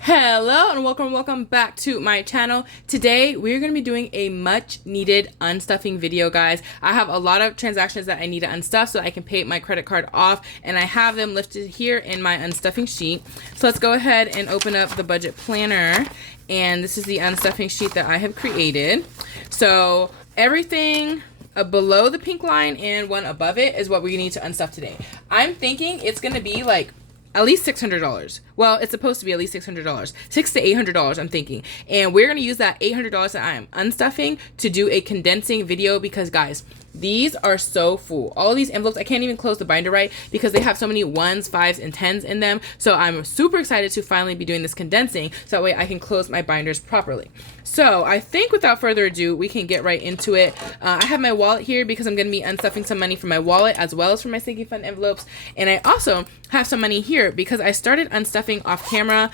Hello and welcome back to my channel. Today we're going to be doing a much needed unstuffing video, guys. I have a lot of transactions that I need to unstuff so I can pay my credit card off, and I have them listed here in my unstuffing sheet. So let's go ahead and open up the budget planner, and this is the unstuffing sheet that I have created. So everything below the pink line and one above it is what we need to unstuff today. I'm thinking it's going to be like at least $600. Well, it's supposed to be at least $600. $600 to $800, I'm thinking. And we're going to use that $800 that I am unstuffing to do a condensing video because, guys, these are so full. All of these envelopes, I can't even close the binder right because they have so many 1s, 5s, and 10s in them. So I'm super excited to finally be doing this condensing so that way I can close my binders properly. So I think without further ado, we can get right into it. I have my wallet here because I'm going to be unstuffing some money from my wallet as well as from my Stinky Fun envelopes. And I also have some money here because I started unstuffing off camera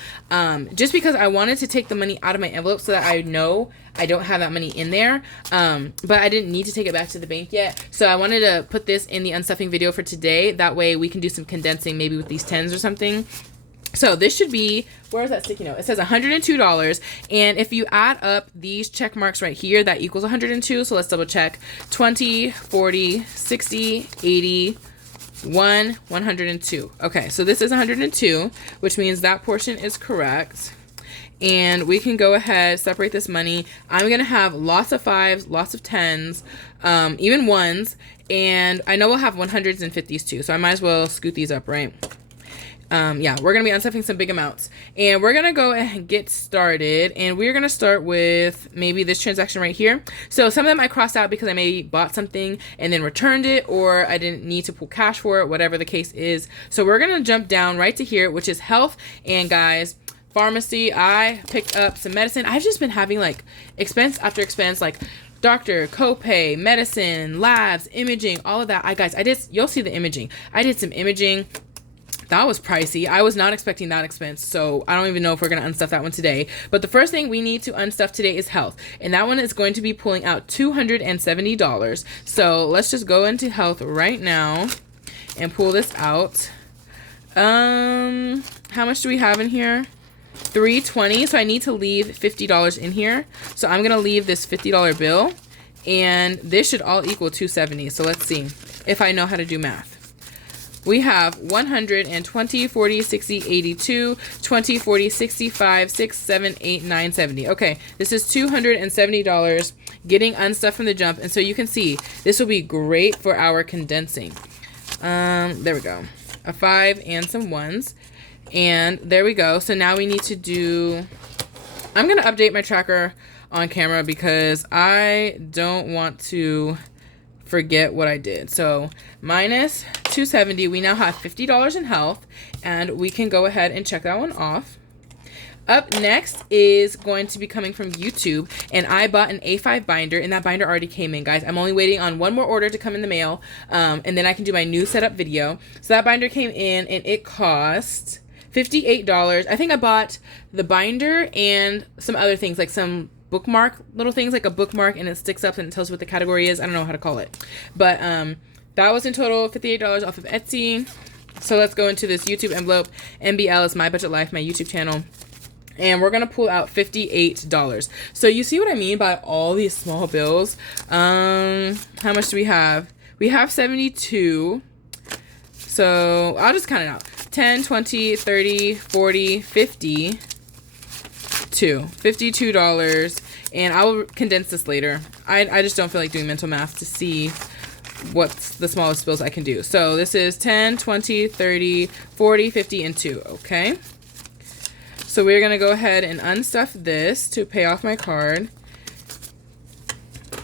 just because I wanted to take the money out of my envelope so that I know I don't have that money in there, but I didn't need to take it back to the bank yet. So I wanted to put this in the unstuffing video for today. That way we can do some condensing maybe with these 10s or something. So this should be, where's that sticky note? It says $102. And if you add up these check marks right here, that equals 102. So let's double check. 20, 40, 60, 80, 102. Okay, so this is 102, which means that portion is correct. And we can go ahead, separate this money. I'm going to have lots of 5s, lots of 10s, even 1s. And I know we'll have 100s and 50s too. So I might as well scoot these up, right? Yeah, we're going to be unstuffing some big amounts. And we're going to go and get started. And we're going to start with maybe this transaction right here. So some of them I crossed out because I maybe bought something and then returned it, or I didn't need to pull cash for it, whatever the case is. So we're going to jump down right to here, which is health. And guys, pharmacy, I picked up some medicine. I've just been having like expense after expense, like doctor, copay, medicine, labs, imaging, all of that. You'll see the imaging. I did some imaging. That was pricey. I was not expecting that expense, so I don't even know if we're going to unstuff that one today. But the first thing we need to unstuff today is health, and that one is going to be pulling out $270. So let's just go into health right now and pull this out. How much do we have in here? $320. So I need to leave $50 in here. So I'm going to leave this $50 bill, and this should all equal $270. So let's see if I know how to do math. We have 120, 40, 60, 82, 20, 40, 65, 6, 7, 8, 9, 70. Okay, this is $270 getting unstuffed from the jump. And so you can see this will be great for our condensing. There we go. A 5 and some 1s. And there we go. So now we need to do, I'm going to update my tracker on camera because I don't want to forget what I did. So minus 270, we now have $50 in health, and we can go ahead and check that one off. Up next is going to be coming from YouTube, and I bought an A5 binder, and that binder already came in, guys. I'm only waiting on one more order to come in the mail, and then I can do my new setup video. So that binder came in, and it cost $58. I think I bought the binder and some other things, like some bookmark little things, like a bookmark, and it sticks up and it tells you what the category is. I don't know how to call it, but that was in total $58 off of Etsy. So let's go into this YouTube envelope. MBL is My Budget Life, my YouTube channel, and we're gonna pull out $58. So you see what I mean by all these small bills. How much do we have? We have 72. So I'll just count it out. 10, 20, 30, 40, 50, $52. And I will condense this later. I just don't feel like doing mental math to see what's the smallest bills I can do. So this is 10, 20, 30, 40, 50, and 2. Okay. So we're going to go ahead and unstuff this to pay off my card.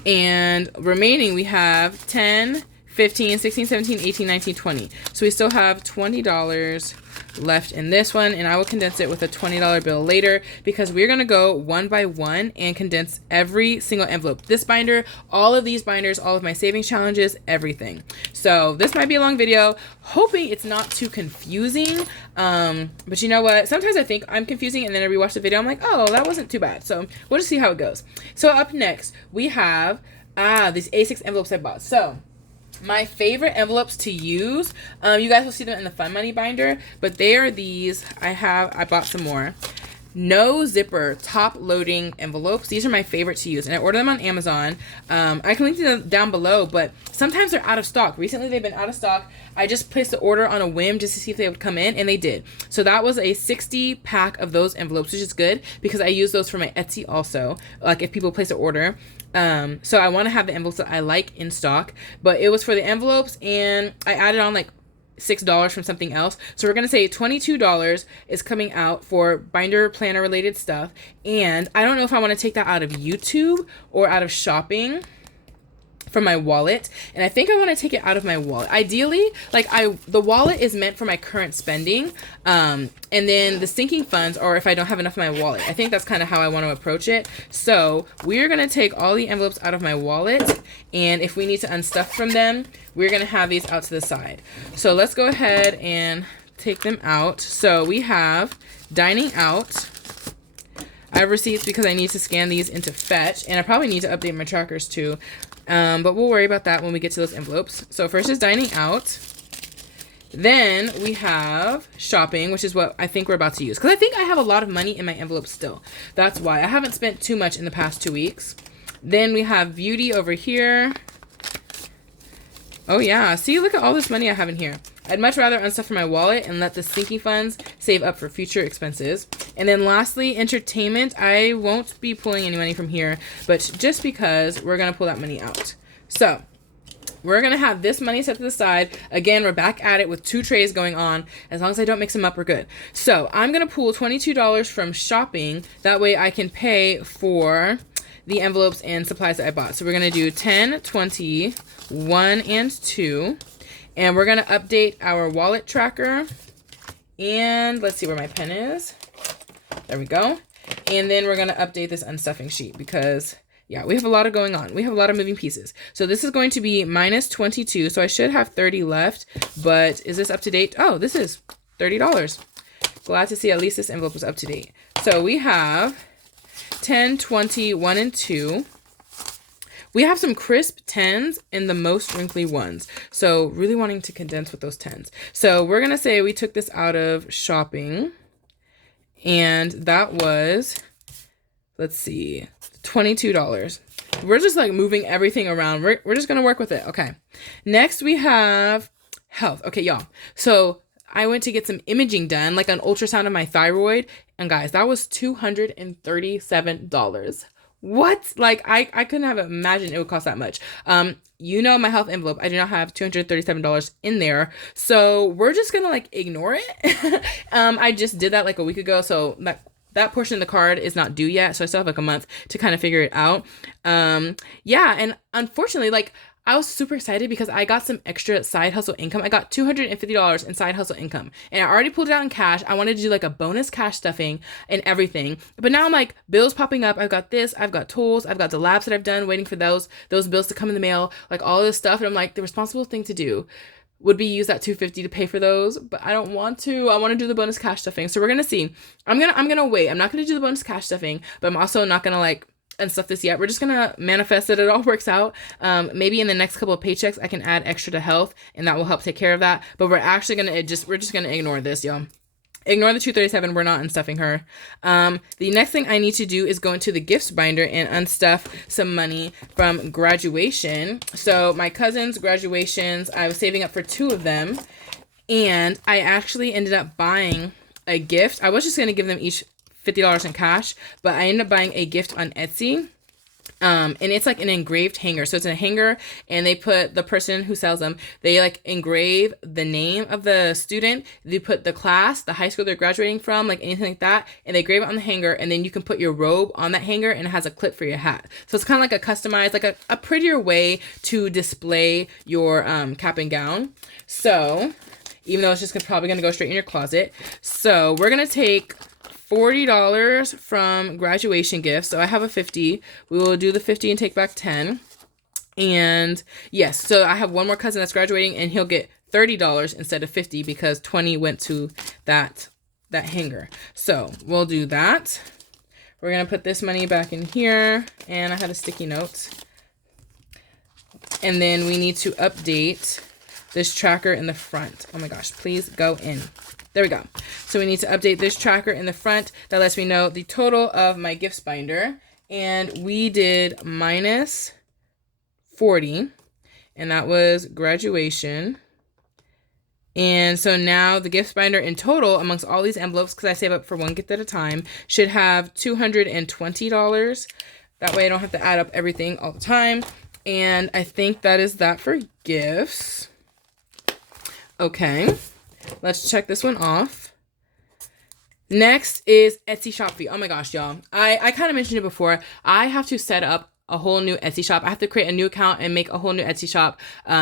And remaining we have 10, 15, 16, 17, 18, 19, 20. So we still have $20 left in this one, and I will condense it with a $20 bill later because we're going to go one by one and condense every single envelope. This binder, all of these binders, all of my savings challenges, everything. So this might be a long video, hoping it's not too confusing, but you know what, sometimes I think I'm confusing and then I rewatch the video, I'm like, oh, that wasn't too bad. So we'll just see how it goes. So up next we have these A6 envelopes I bought. So my favorite envelopes to use, you guys will see them in the Fun Money binder, but they are these. I bought some more. no zipper top loading envelopes. These are my favorite to use, and I order them on Amazon. I can link them down below, but sometimes they're out of stock. Recently they've been out of stock. I just placed the order on a whim just to see if they would come in, and they did. So that was a 60 pack of those envelopes, which is good because I use those for my Etsy also, like if people place an order. So I want to have the envelopes that I like in stock, but it was for the envelopes, and I added on like $6 from something else. So we're going to say $22 is coming out for binder planner related stuff. And I don't know if I want to take that out of YouTube or out of shopping from my wallet, and I think I want to take it out of my wallet. Ideally, like the wallet is meant for my current spending, and then the sinking funds, or if I don't have enough in my wallet. I think that's kind of how I want to approach it. So we're gonna take all the envelopes out of my wallet, and if we need to unstuff from them, we're gonna have these out to the side. So let's go ahead and take them out. So we have dining out. I have receipts because I need to scan these into Fetch, and I probably need to update my trackers too. But we'll worry about that when we get to those envelopes. So first is dining out. Then we have shopping, which is what I think we're about to use. Because I think I have a lot of money in my envelopes still. That's why. I haven't spent too much in the past 2 weeks. Then we have beauty over here. Oh yeah, see, look at all this money I have in here. I'd much rather unstuff from my wallet and let the sinking funds save up for future expenses. And then lastly, entertainment. I won't be pulling any money from here, but just because we're gonna pull that money out. So we're gonna have this money set to the side. Again, we're back at it with 2 trays going on. As long as I don't mix them up, we're good. So I'm gonna pull $22 from shopping. That way I can pay for the envelopes and supplies that I bought. So we're gonna do 10, 20, 1, and 2. And we're gonna update our wallet tracker. And let's see where my pen is. There we go. And then we're gonna update this unstuffing sheet because yeah, we have a lot of going on. We have a lot of moving pieces. So this is going to be minus 22. So I should have 30 left, but is this up to date? Oh, this is $30. Glad to see at least this envelope was up to date. So we have 10, 20, 1, and 2. We have some crisp 10s and the most wrinkly ones. So really wanting to condense with those 10s. So we're going to say we took this out of shopping. And that was, let's see, $22. We're just like moving everything around. We're just going to work with it. Okay. Next we have health. Okay, y'all. So I went to get some imaging done, like an ultrasound of my thyroid. And guys, that was $237. What? Like, I couldn't have imagined it would cost that much. You know, my health envelope, I do not have $237 in there. So we're just gonna like ignore it. I just did that like a week ago. So that portion of the card is not due yet. So I still have like a month to kind of figure it out. Yeah. And unfortunately, like, I was super excited because I got some extra side hustle income. I got $250 in side hustle income, and I already pulled it out in cash. I wanted to do like a bonus cash stuffing and everything. But now I'm like, bills popping up. I've got this, I've got tools, I've got the labs that I've done, waiting for those bills to come in the mail, like all this stuff. And I'm like, the responsible thing to do would be use that $250 to pay for those, but I don't want to. I want to do the bonus cash stuffing. So we're gonna see. I'm gonna wait. I'm not gonna do the bonus cash stuffing, but I'm also not gonna like and stuff this yet. We're just gonna manifest that it all works out. Maybe in the next couple of paychecks I can add extra to health, and that will help take care of that. But we're actually gonna we're just gonna ignore this, y'all. Ignore the 237. We're not unstuffing her. The next thing I need to do is go into the gifts binder and unstuff some money from graduation. So my cousin's graduations, I was saving up for 2 of them, and I actually ended up buying a gift. I was just gonna give them each $50 in cash, but I ended up buying a gift on Etsy. And it's like an engraved hanger. So it's a hanger, and they put, the person who sells them, they like engrave the name of the student. They put the class, the high school they're graduating from, like anything like that, and they engrave it on the hanger, and then you can put your robe on that hanger, and it has a clip for your hat. So it's kind of like a customized, like a prettier way to display your cap and gown. So even though it's just probably gonna go straight in your closet. So we're gonna take $40 from graduation gifts. So I have a 50. We will do the 50 and take back 10. And yes, so I have one more cousin that's graduating, and he'll get $30 instead of 50 because 20 went to that hanger. So we'll do that. We're gonna put this money back in here, and I had a sticky note. And then we need to update this tracker in the front. Oh my gosh, please go in. There we go. So we need to update this tracker in the front. That lets me know the total of my gifts binder. And we did minus 40. And that was graduation. And so now the gift binder in total amongst all these envelopes, because I save up for one gift at a time, should have $220. That way I don't have to add up everything all the time. And I think that is that for gifts. Okay, let's check this one off. Next is Etsy shop fee. Oh my gosh, y'all. I kind of mentioned it before. I have to set up a whole new Etsy shop. I have to create a new account and make a whole new Etsy shop.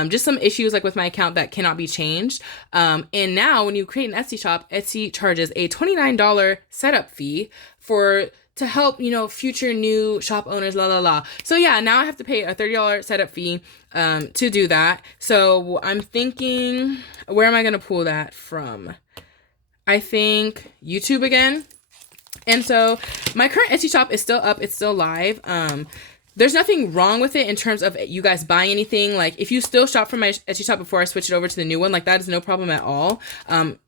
Just some issues like with my account that cannot be changed. And now when you create an Etsy shop, Etsy charges a $29 setup fee to help, you know, future new shop owners, la la la. So yeah, now I have to pay a $30 setup fee to do that. So I'm thinking, where am I gonna pull that from? I think YouTube again. And so my current Etsy shop is still up, it's still live. There's nothing wrong with it in terms of you guys buying anything. Like if you still shop from my Etsy shop before I switch it over to the new one, like that is no problem at all. I'm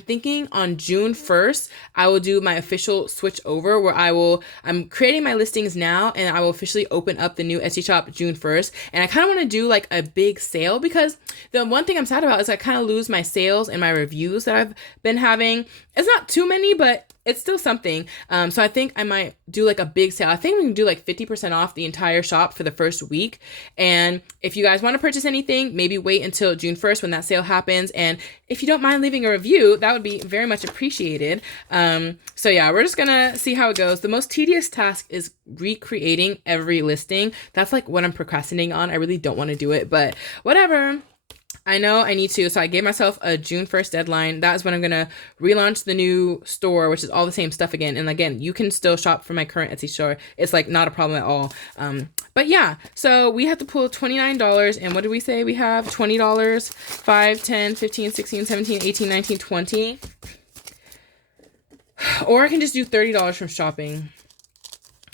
thinking on June 1st, I will do my official switch over where I'm creating my listings now and I will officially open up the new Etsy shop June 1st. And I kind of want to do like a big sale because the one thing I'm sad about is I kind of lose my sales and my reviews that I've been having. It's not too many, but it's still something. So I think I might do like a big sale. I think we can do like 50% off the entire shop for the first week. And if you guys want to purchase anything, maybe wait until June 1st when that sale happens. And if you don't mind leaving a review, that would be very much appreciated. So yeah, we're just gonna see how it goes. The most tedious task is recreating every listing. That's like what I'm procrastinating on. I really don't want to do it, but whatever. I know I need to, so I gave myself a June 1st deadline. That is when I'm going to relaunch the new store, which is all the same stuff again. And again, you can still shop from my current Etsy store. It's like not a problem at all. But yeah, so we have to pull $29. And what did we say? We have $20, 5, 10, 15, 16, 17, 18, 19, 20. Or I can just do $30 from shopping.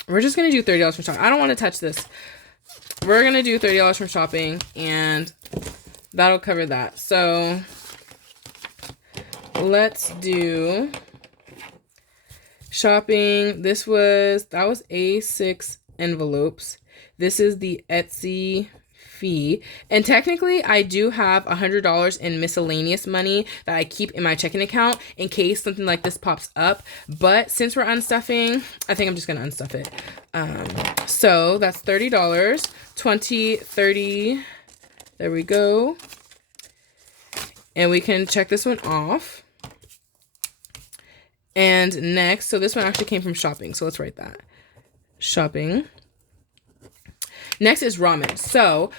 We're just going to do $30 from shopping. I don't want to touch this. We're going to do $30 from shopping and that'll cover that. So let's do shopping. That was A6 envelopes. This is the Etsy fee. And technically I do have $100 in miscellaneous money that I keep in my checking account in case something like this pops up. But since we're unstuffing, I think I'm just going to unstuff it. So that's $30, 20, 30. There we go. And we can check this one off. And next, so this one actually came from shopping. So let's write that. Shopping. Next is ramen. So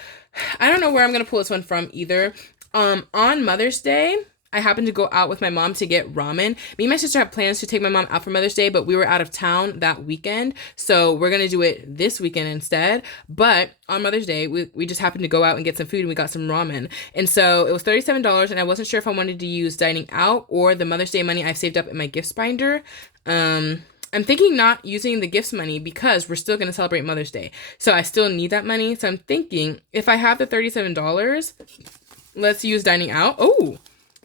I don't know where I'm going to pull this one from either. On Mother's Day, I happened to go out with my mom to get ramen. Me and my sister have plans to take my mom out for Mother's Day, but we were out of town that weekend. So we're going to do it this weekend instead. But on Mother's Day, we just happened to go out and get some food and we got some ramen. And so it was $37 and I wasn't sure if I wanted to use dining out or the Mother's Day money I've saved up in my gifts binder. I'm thinking not using the gifts money because we're still going to celebrate Mother's Day. So I still need that money. So I'm thinking if I have the $37, let's use dining out. Oh,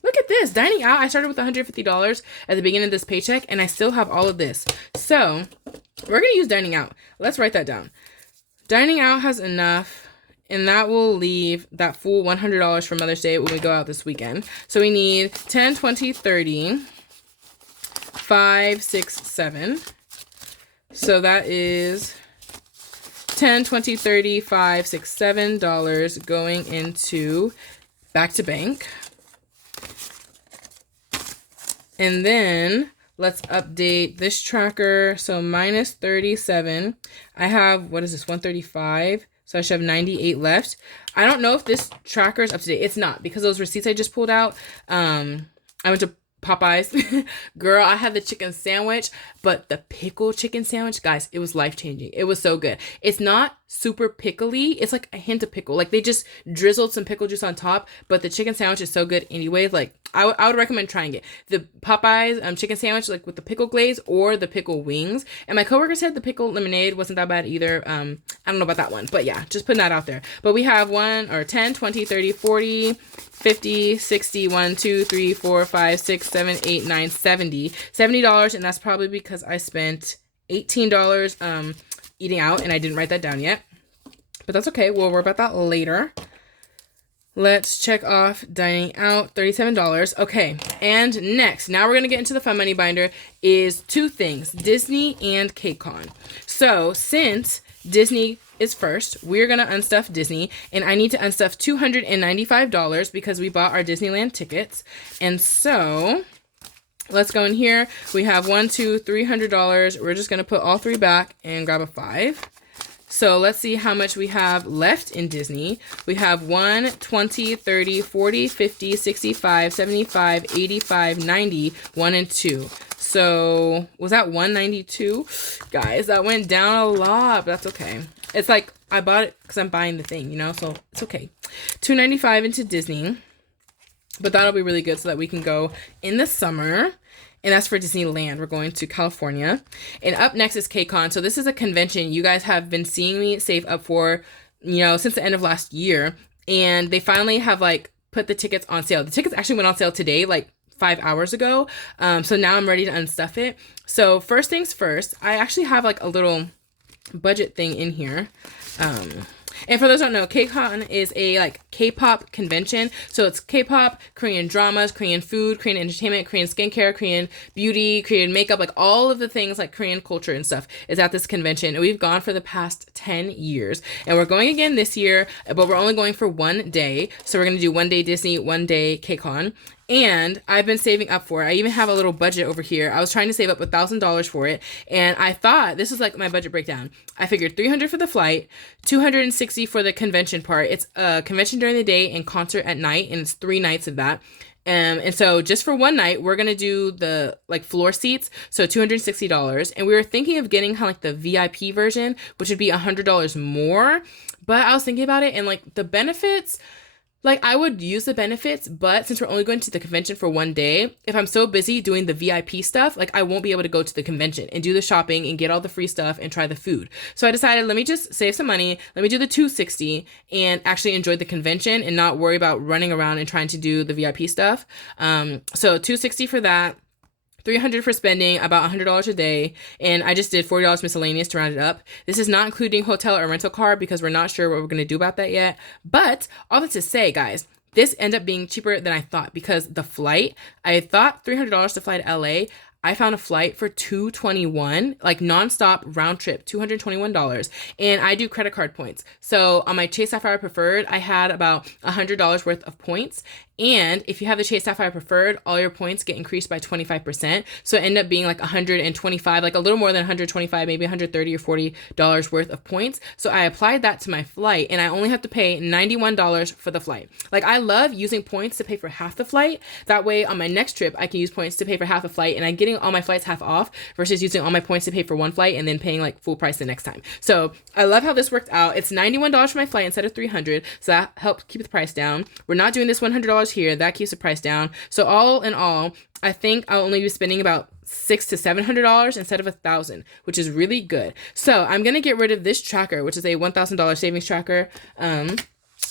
look at this. Dining out. I started with $150 at the beginning of this paycheck and I still have all of this. So we're going to use dining out. Let's write that down. Dining out has enough and that will leave that full $100 for Mother's Day when we go out this weekend. So we need 10, 20, 30, 5, 6, 7. So that is 10, 20, 30, 5, 6, $7 going into back to bank. And then let's update this tracker. So minus 37. I have, what is this, 135. So I should have 98 left. I don't know if this tracker is up to date. It's not because those receipts I just pulled out. I went to Popeyes. Girl, I had the chicken sandwich, but the pickle chicken sandwich, guys, it was life-changing. It was so good. It's not super pickly. It's like a hint of pickle. Like they just drizzled some pickle juice on top, but the chicken sandwich is so good anyway. Like I would recommend trying it. The Popeyes chicken sandwich, like with the pickle glaze or the pickle wings. And my coworker said the pickle lemonade wasn't that bad either. I don't know about that one, but yeah, just putting that out there. But we have 10, 20, 30, 40, 50, 60, 1, 2, 3, 4, 5, 6, 7, 8, 9, 70. $70, and that's probably because I spent $18 eating out, and I didn't write that down yet. But that's okay. We'll worry about that later. Let's check off dining out, $37. Okay, and next, now we're going to get into the fun money binder, is two things, Disney and KCON. So since Disney is first, we're going to unstuff Disney, and I need to unstuff $295 because we bought our Disneyland tickets. And so let's go in here. We have $300. We're just going to put all three back and grab a 5. So let's see how much we have left in Disney. We have 1, 20, 30, 40, 50, 65, 75, 85, 90, 1 and 2. So was that 192? Guys, that went down a lot, but that's okay. It's like I bought it because I'm buying the thing, you know, so it's okay. $295 into Disney, but that'll be really good so that we can go in the summer. And that's for Disneyland. We're going to California. And up next is KCON. So this is a convention you guys have been seeing me save up for, you know, since the end of last year. And they finally have like put the tickets on sale. The tickets actually went on sale today, like 5 hours ago. So now I'm ready to unstuff it. So first things first, I actually have like a little budget thing in here. And for those who don't know, KCON is a like K-pop convention. So it's K-pop, Korean dramas, Korean food, Korean entertainment, Korean skincare, Korean beauty, Korean makeup, like all of the things like Korean culture and stuff is at this convention. And we've gone for the past 10 years. And we're going again this year, but we're only going for one day. So we're going to do one day Disney, one day KCON. And I've been saving up for it. I even have a little budget over here. I was trying to save up $1,000 for it. And I thought, this is like my budget breakdown. I figured $300 for the flight, $260 for the convention part. It's a convention during the day and concert at night. And it's 3 nights of that. And so just for one night, we're going to do the like floor seats. So $260. And we were thinking of getting kind of like the VIP version, which would be $100 more. But I was thinking about it and like the benefits, like I would use the benefits, but since we're only going to the convention for one day, if I'm so busy doing the VIP stuff, like I won't be able to go to the convention and do the shopping and get all the free stuff and try the food. So I decided, let me just save some money. Let me do the $260 and actually enjoy the convention and not worry about running around and trying to do the VIP stuff. So $260 for that. $300 for spending about $100 a day, and I just did $40 miscellaneous to round it up. This is not including hotel or rental car because we're not sure what we're going to do about that yet. But all that to say, guys, this ended up being cheaper than I thought because the flight, I thought $300 to fly to LA. I found a flight for $221, like nonstop round trip, $221. And I do credit card points. So on my Chase Sapphire Preferred, I had about $100 worth of points. And if you have the Chase Sapphire Preferred, all your points get increased by 25%. So it ended up being like 125, like a little more than 125, maybe 130 or $40 worth of points. So I applied that to my flight and I only have to pay $91 for the flight. Like I love using points to pay for half the flight. That way on my next trip, I can use points to pay for half the flight and I'm getting all my flights half off versus using all my points to pay for one flight and then paying like full price the next time. So I love how this worked out. It's $91 for my flight instead of $300. So that helped keep the price down. We're not doing this $100 here. That keeps the price down. So all in all, I think I'll only be spending about $600 to $700 instead of $1,000, which is really good. So I'm going to get rid of this tracker, which is a $1,000 savings tracker.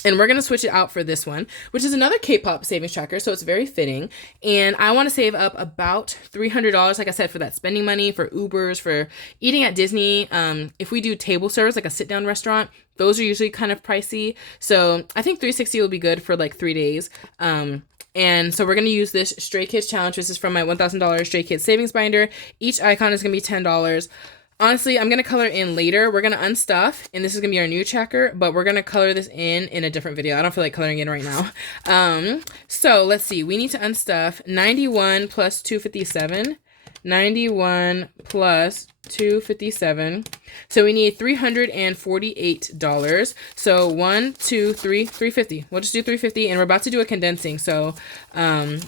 And we're going to switch it out for this one, which is another K-pop savings tracker. So it's very fitting. And I want to save up about $300, like I said, for that spending money, for Ubers, for eating at Disney. If we do table service, like a sit-down restaurant, those are usually kind of pricey. So I think $360 will be good for like 3 days. And so we're going to use this Stray Kids challenge. This is from my $1,000 Stray Kids savings binder. Each icon is going to be $10. Honestly, I'm going to color in later. We're going to unstuff, and this is going to be our new tracker, but we're going to color this in a different video. I don't feel like coloring in right now. So let's see. We need to unstuff 91 plus 257. 91 plus 257. So we need $348. So 1, 2, 3, 350. We'll just do 350, and we're about to do a condensing. So I'm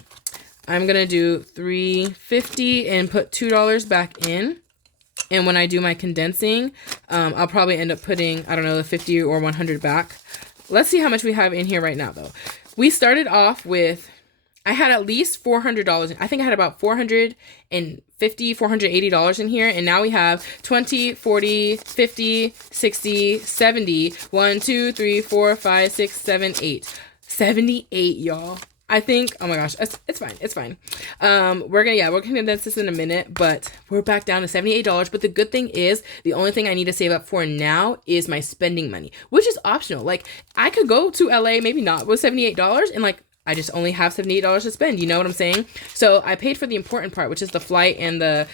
going to do 350 and put $2 back in. And when I do my condensing, I'll probably end up putting, I don't know, the 50 or 100 back. Let's see how much we have in here right now, though. We started off with, I had at least $400. I think I had about $480, $480 in here. And now we have 20, 40, 50, 60, 70, 1, 2, 3, 4, 5, 6, 7, 8. 78, y'all. I think, oh my gosh, it's fine. It's fine. We're gonna condense this in a minute, but we're back down to $78. But the good thing is the only thing I need to save up for now is my spending money, which is optional. Like, I could go to LA, maybe not with $78, and like, I just only have $78 to spend. You know what I'm saying? So I paid for the important part, which is the flight and the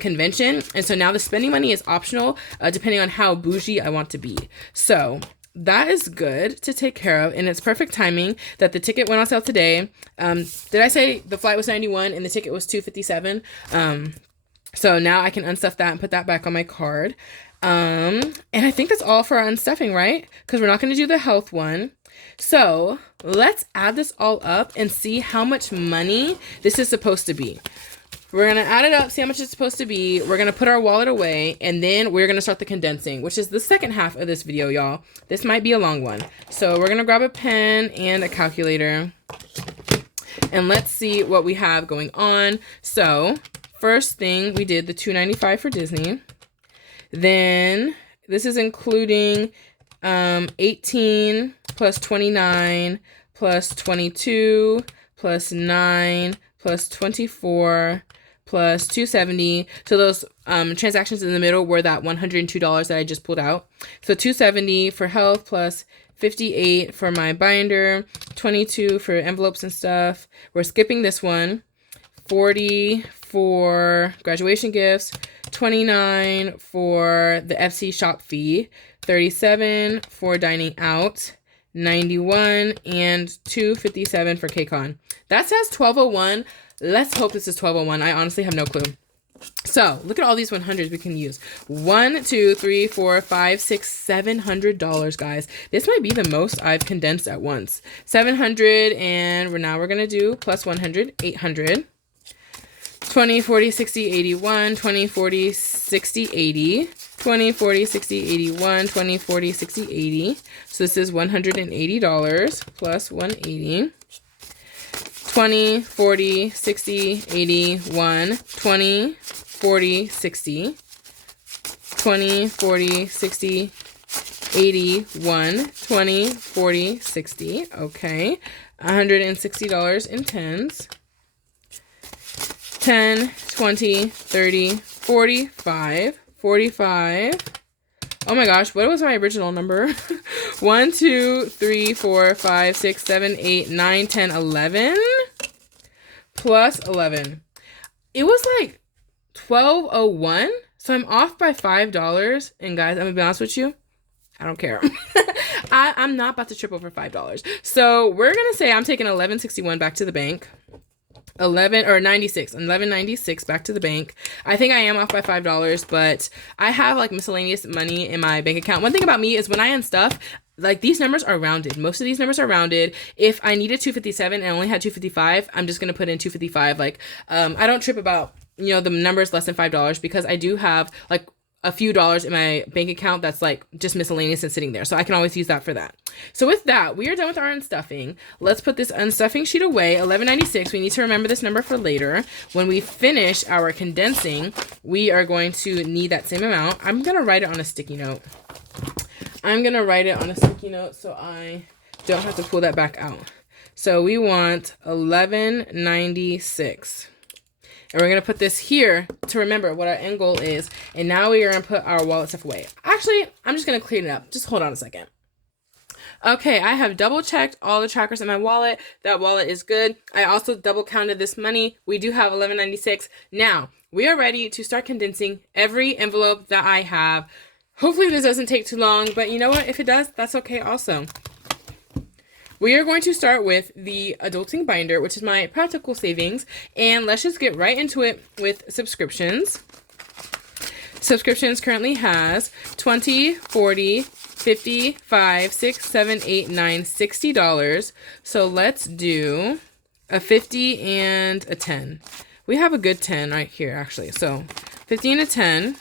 convention. And so now the spending money is optional, depending on how bougie I want to be. So that is good to take care of, and it's perfect timing that the ticket went on sale today. Did I say the flight was 91 and the ticket was 257? So now I can unstuff that and put that back on my card. And I think that's all for our unstuffing, right? Because we're not going to do the health one. So let's add this all up and see how much money this is supposed to be. We're going to add it up, see how much it's supposed to be. We're going to put our wallet away, and then we're going to start the condensing, which is the second half of this video, y'all. This might be a long one. So we're going to grab a pen and a calculator, and let's see what we have going on. So first thing, we did the $295 for Disney. Then this is including 18 plus 29 plus 22 plus 9 plus 24 plus 270. So those transactions in the middle were that $102 that I just pulled out. So 270 for health plus 58 for my binder, 22 for envelopes and stuff. We're skipping this one. 40 for graduation gifts, 29 for the FC shop fee, 37 for dining out, 91 and 257 for KCON. That says 1201. Let's hope this is 1201. I honestly have no clue. So look at all these 100s we can use. 1, 2, 3, 4, 5, 6, $700, guys. This might be the most I've condensed at once. 700, and now we're gonna do plus 100, 800. 20, 40, 60, 81, 20, 40, 60, 80, 20, 40, 60, 81, 20, 40, 60, 80. So this is $180 plus 180. 20, 40, 60, 81, 20, 40, 60, 20, 40, 60, 81, 20, 40, 60. Okay. $160 in tens. 10, 20, 30, 45, 45. Oh my gosh, what was my original number? 1, 2, 3, 4, 5, 6, 7, 8, 9, 10, 11. Plus 11. It was like 1201. So I'm off by $5. And guys, I'm gonna be honest with you, I don't care. I'm not about to trip over $5. So we're gonna say I'm taking 1161 back to the bank. 1196 back to the bank. I think I am off by $5, but I have like miscellaneous money in my bank account. One thing about me is when I unstuff, like these numbers are rounded. Most of these numbers are rounded. If I needed 257 and I only had 255, I'm just gonna put in 255. Like I don't trip about, you know, the numbers less than $5 because I do have like a few dollars in my bank account that's like just miscellaneous and sitting there. So I can always use that for that. So with that, we are done with our unstuffing. Let's put this unstuffing sheet away. 1196. We need to remember this number for later. When we finish our condensing, we are going to need that same amount. I'm going to write it on a sticky note. So I don't have to pull that back out. So we want 1196. And we're going to put this here to remember what our end goal is. And now we are going to put our wallet stuff away. Actually, I'm just going to clean it up. Just hold on a second. Okay, I have double checked all the trackers in my wallet. That wallet is good. I also double counted this money. We do have 1196. Now, we are ready to start condensing every envelope that I have. Hopefully this doesn't take too long, but you know what? If it does, that's okay also. We are going to start with the adulting binder, which is my practical savings, and let's just get right into it with subscriptions. Subscriptions currently has 20, 40, 50, 5, 6, 7, 8, 9, $60. So let's do a 50 and a 10. We have a good 10 right here, actually. So 50 and a 10.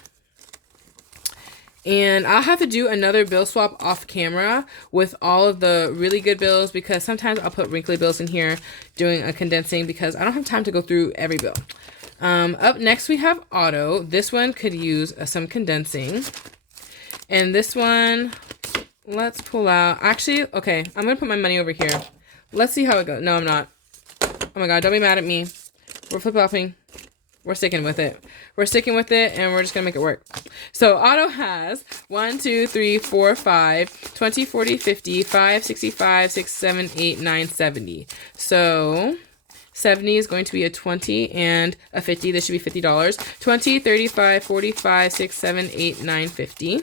And I'll have to do another bill swap off camera with all of the really good bills, because sometimes I'll put wrinkly bills in here doing a condensing because I don't have time to go through every bill. Up next we have auto. This one could use some condensing. And this one, let's pull out. Actually, okay, I'm going to put my money over here. Let's see how it goes. No, I'm not. Oh my God, don't be mad at me. We're flip-flopping. We're sticking with it. We're sticking with it, and we're just going to make it work. So auto has 1, 2, 3, 4, 5, 20, 40, 50, 5, 65, 6, 7, 8, 9, 70. So 70 is going to be a 20 and a 50. This should be $50. 20, 35, 45, 6, 7, 8, 9, 50.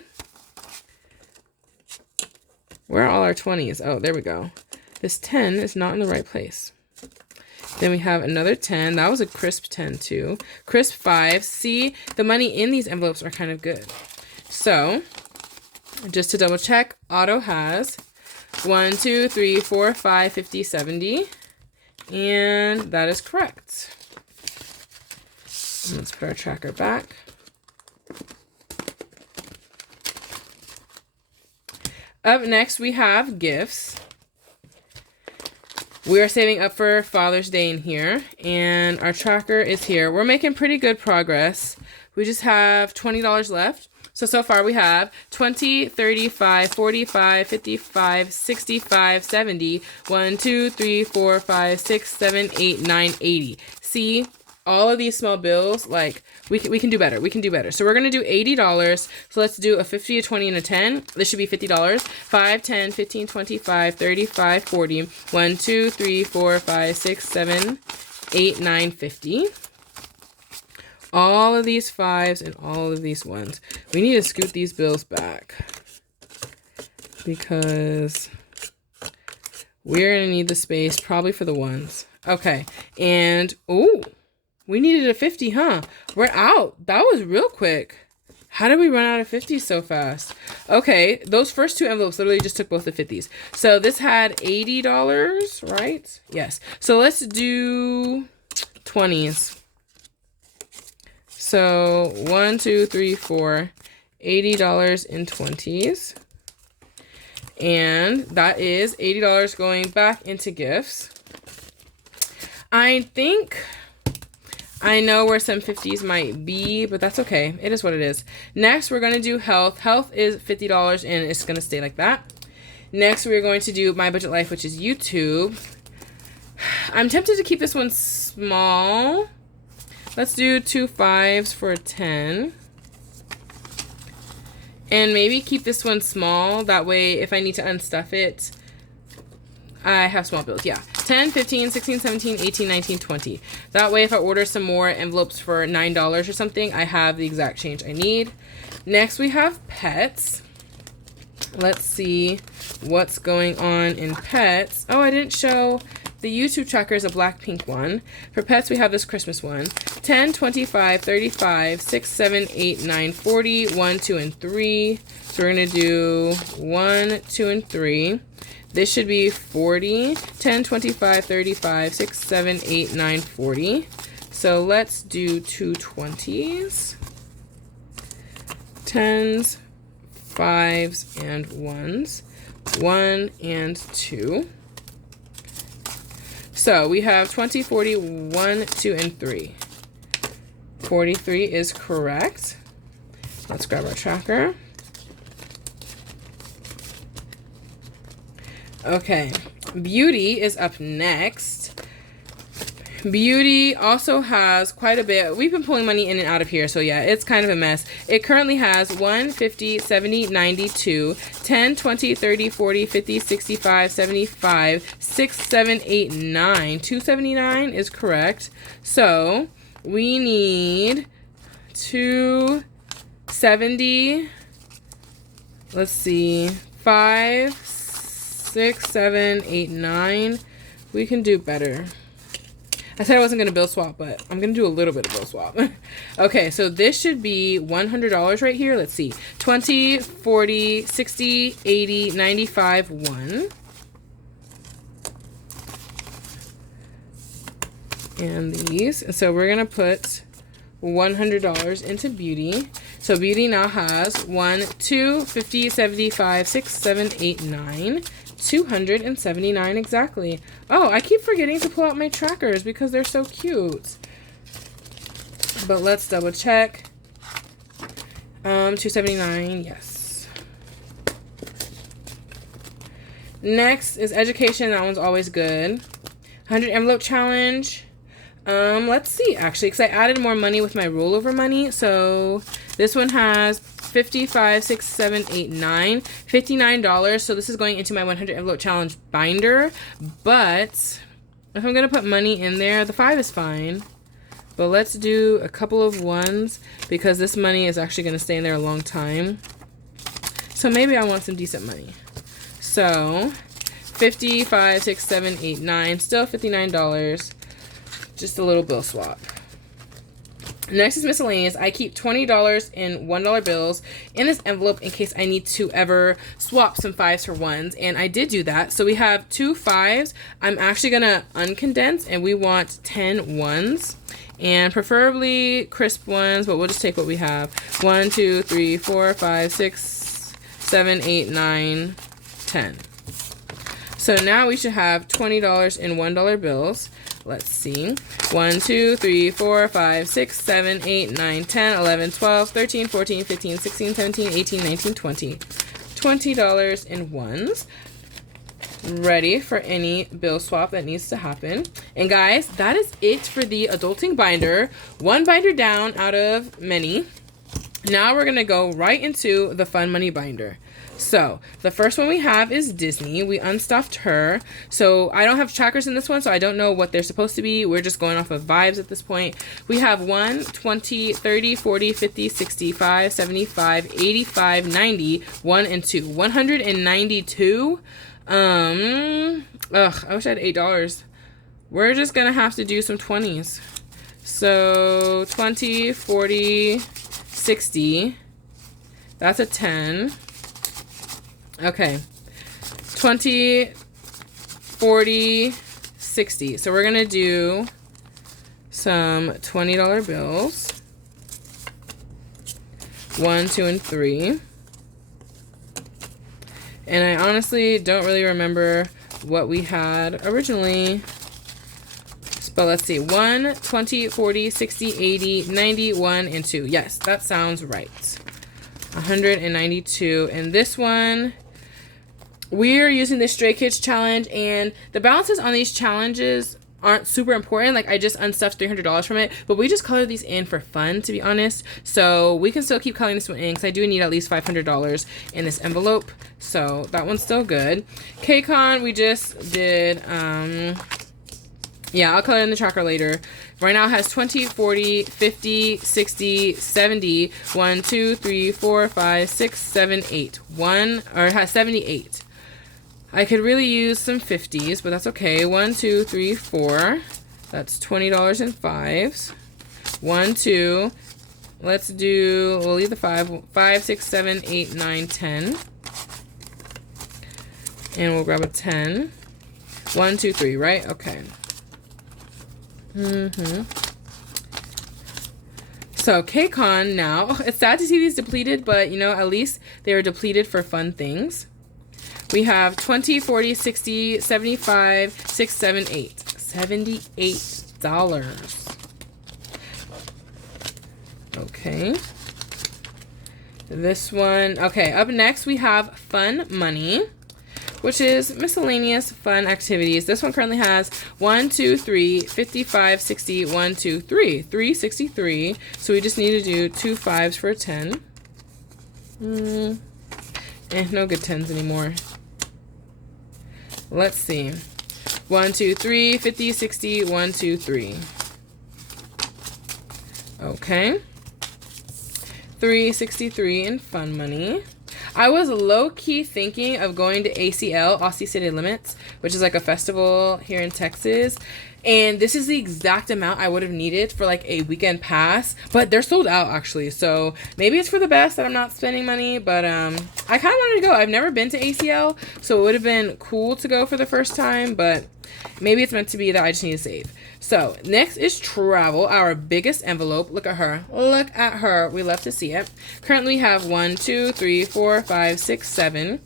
Where are all our 20s? Oh, there we go. This 10 is not in the right place. Then we have another 10. That was a crisp 10 too. Crisp 5. See, the money in these envelopes are kind of good. So, just to double check, auto has 1, 2, 3, 4, 5, 50, 70. And that is correct. Let's put our tracker back. Up next, we have gifts. We are saving up for Father's Day in here, and our tracker is here. We're making pretty good progress. We just have $20 left. So far we have 20, 35, 45, 55, 65, 70, 1, 2, 3, 4, 5, 6, 7, 8, 9, 80. See, all of these small bills, like, we can do better. We can do better. So we're going to do $80. So let's do a 50, a 20, and a 10. This should be $50. 5, 10, 15, 25, 35, 40. 1, 2, 3, 4, 5, 6, 7, 8, 9, 50. All of these 5s and all of these 1s. We need to scoot these bills back because we're going to need the space probably for the 1s. Okay. And, ooh. We needed a 50, huh? We're out. That was real quick. How did we run out of 50s so fast? Okay, those first 2 envelopes literally just took both the 50s. So this had $80, right? Yes. So let's do 20s. So 1, 2, 3, 4, $80 in 20s. And that is $80 going back into gifts. I think I know where some 50s might be, but that's okay. It is what it is. Next, we're going to do health. Health is $50, and it's going to stay like that. Next, we're going to do My Budget Life, which is YouTube. I'm tempted to keep this one small. Let's do 2 5s for a 10. And maybe keep this one small. That way, if I need to unstuff it, I have small bills. Yeah. 10, 15, 16, 17, 18, 19, 20. That way, if I order some more envelopes for $9 or something, I have the exact change I need. Next, we have pets. Let's see what's going on in pets. Oh, I didn't show the YouTube tracker is a black pink one. For pets, we have this Christmas one. 10, 25, 35, 6, 7, 8, 9, 40, 1, 2, and 3. So we're going to do 1, 2, and 3. This should be 40, 10, 25, 35, 6, 7, 8, 9, 40. So let's do 2 20s, 10s, 5s, and 1s. 1 and 2. So we have 20, 40, 1, 2, and 3. 43 is correct. Let's grab our tracker. Okay, beauty is up next. Beauty also has quite a bit. We've been pulling money in and out of here, so yeah, it's kind of a mess. It currently has 1, 50, 70, 92, 10, 20, 30, 40, 50, 65, 75, 6, 7, 8, 9. 279 is correct. So we need 270. Let's see, 5, 6, 7, 8, 9. We can do better. I said I wasn't going to bill swap, but I'm going to do a little bit of bill swap. Okay, so this should be $100 right here. Let's see. 20, 40, 60, 80, 95, 1. And these. So we're going to put $100 into beauty. So beauty now has 1, 2, 50, 75, 6, 7, 8, 9, 279 exactly. Oh, I keep forgetting to pull out my trackers because they're so cute. But let's double check. 279, yes. Next is education. That one's always good. 100 envelope challenge. Let's see, actually, because I added more money with my rollover money. So this one has 55, 6, 7, 8, 9, $59. So this is going into my 100 envelope challenge binder. But if I'm going to put money in there, the 5 is fine. But let's do a couple of ones because this money is actually going to stay in there a long time. So maybe I want some decent money. So 55, 6, 7, 8, 9, still $59. Just a little bill swap. Next is miscellaneous. I keep $20 in $1 bills in this envelope in case I need to ever swap some 5s for 1s. And I did do that. So we have 2 5s. I'm actually going to uncondense and we want 10 1s. And preferably crisp ones, but we'll just take what we have. 1, 2, 3, 4, 5, 6, 7, 8, 9, 10. So now we should have $20 in $1 bills. Let's see. 1, 2, 3, 4, 5, 6, 7, 8, 9, 10, 11, 12, 13, 14, 15, 16, 17, 18, 19, 20. $20 in ones. Ready for any bill swap that needs to happen. And guys, that is it for the adulting binder. One binder down out of many. Now we're gonna go right into the fun money binder. So the first one we have is Disney. We unstuffed her. So I don't have trackers in this one, so I don't know what they're supposed to be. We're just going off of vibes at this point. We have 1, 20, 30, 40, 50, 65, 75, 85, 90, 1 and 2. 192. I wish I had $8. We're just gonna have to do some 20s. So 20, 40, 60. That's a 10. Okay. 20, 40, 60. So we're gonna do some $20 bills. 1, 2, and 3. And I honestly don't really remember what we had originally. But let's see. 1, 20, 40, 60, 80, 90, 1, and 2. Yes, that sounds right. 192. And this one, we're using the Stray Kids challenge. And the balances on these challenges aren't super important. Like, I just unstuffed $300 from it, but we just colored these in for fun, to be honest. So we can still keep coloring this one in because I do need at least $500 in this envelope. So that one's still good. KCON, we just did, yeah, I'll color in the tracker later. Right now it has 20, 40, 50, 60, 70, 1, 2, 3, 4, 5, 6, 7, 8. It has 78. I could really use some 50s, but that's okay. 1, 2, 3, 4. That's $20 in 5s. 1, 2. Let's do, we'll leave the 5. 5, 6, 7, 8, 9, 10. And we'll grab a 10. 1, 2, 3, right? Okay. So KCON now. It's sad to see these depleted, but you know, at least they were depleted for fun things. We have 20, 40, 60, 75, 6, 7, 8. $78. Okay. This one. Okay, up next we have Fun Money, which is miscellaneous fun activities. This one currently has 1, 2, 3, 55, 60, 1, 2, 3. 363. So we just need to do 2 5s for a 10. No good 10s anymore. Let's see. 1, 2, 3, 50, 60, 1, 2, 3. Okay. 363 in Fun Money. I was low-key thinking of going to ACL, Aussie City Limits, which is like a festival here in Texas. And this is the exact amount I would have needed for like a weekend pass, but they're sold out actually. So maybe it's for the best that I'm not spending money, but I kind of wanted to go. I've never been to ACL, so it would have been cool to go for the first time, but maybe it's meant to be that I just need to save. So next is travel, our biggest envelope. Look at her. Look at her. We love to see it. Currently we have 1, 2, 3, 4, 5, 6, 7.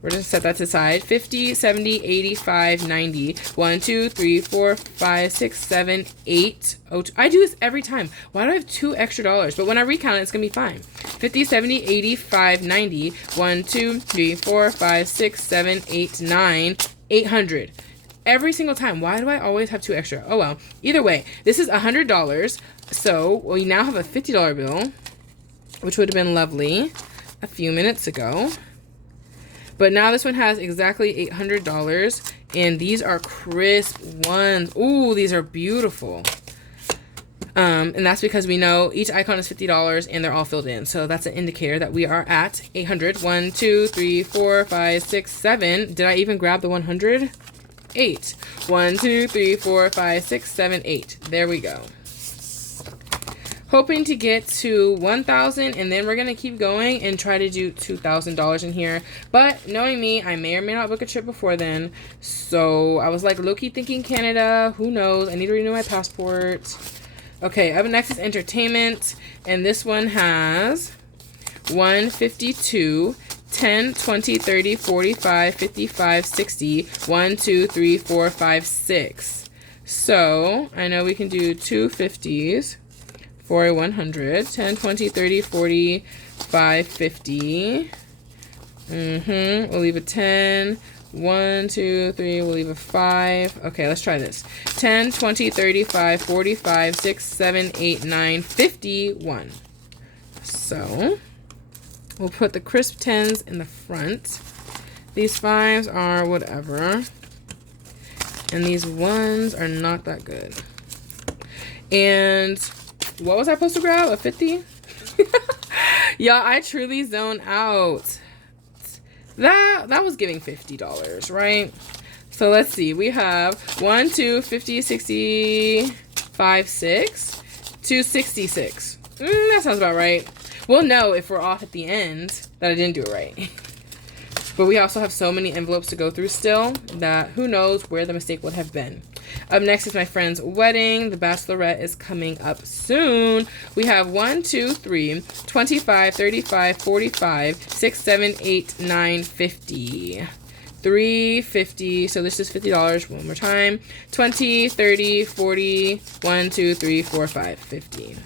We're going to set that to the side. 50, 70, 85, 90. 1, 2, 3, 4, 5, 6, 7, 8. Oh, I do this every time. Why do I have $2 extra? But when I recount it, it's going to be fine. 50, 70, 85, 90. 1, 2, 3, 4, 5, 6, 7, 8, 9. 800. Every single time. Why do I always have $2 extra? Oh, well. Either way, this is $100. So we now have a $50 bill, which would have been lovely a few minutes ago. But now this one has exactly $800, and these are crisp ones. Ooh, these are beautiful. And that's because we know each icon is $50 and they're all filled in. So that's an indicator that we are at 800. 1, 2, 3, 4, 5, 6, 7. Did I even grab the 100? 8. 1, 2, 3, 4, 5, 6, 7, 8. There we go. Hoping to get to 1,000, and then we're going to keep going and try to do $2,000 in here. But knowing me, I may or may not book a trip before then. So I was like low-key thinking Canada. Who knows? I need to renew my passport. Okay, up next is entertainment. And this one has 152, 10, 20, 30, 45, 55, 60. 1, 2, 3, 4, 5, 6. So I know we can do two 50s. For a 100, 10, 20, 30, 40, 5, 50. We'll leave a 10. 1, 2, 3, we'll leave a 5. Okay, let's try this. 10, 20, 35, 45, 6, 7, 8, 9, 51. So we'll put the crisp 10s in the front. These 5s are whatever. And these 1s are not that good. And what was I supposed to grab? A 50? Y'all, I truly zone out. That was giving $50, right? So let's see. We have 1, 2, 50, 60, 5, 6, 266. That sounds about right. We'll know if we're off at the end that I didn't do it right. But we also have so many envelopes to go through still that who knows where the mistake would have been. Up next is my friend's wedding. The bachelorette is coming up soon. We have 1, 2, 3, 25, 35, 45, 6, 7, 8, 9, 50. 350. So this is $50 one more time. 20, 30, 40, 1, 2, 3, 4, 5, 50.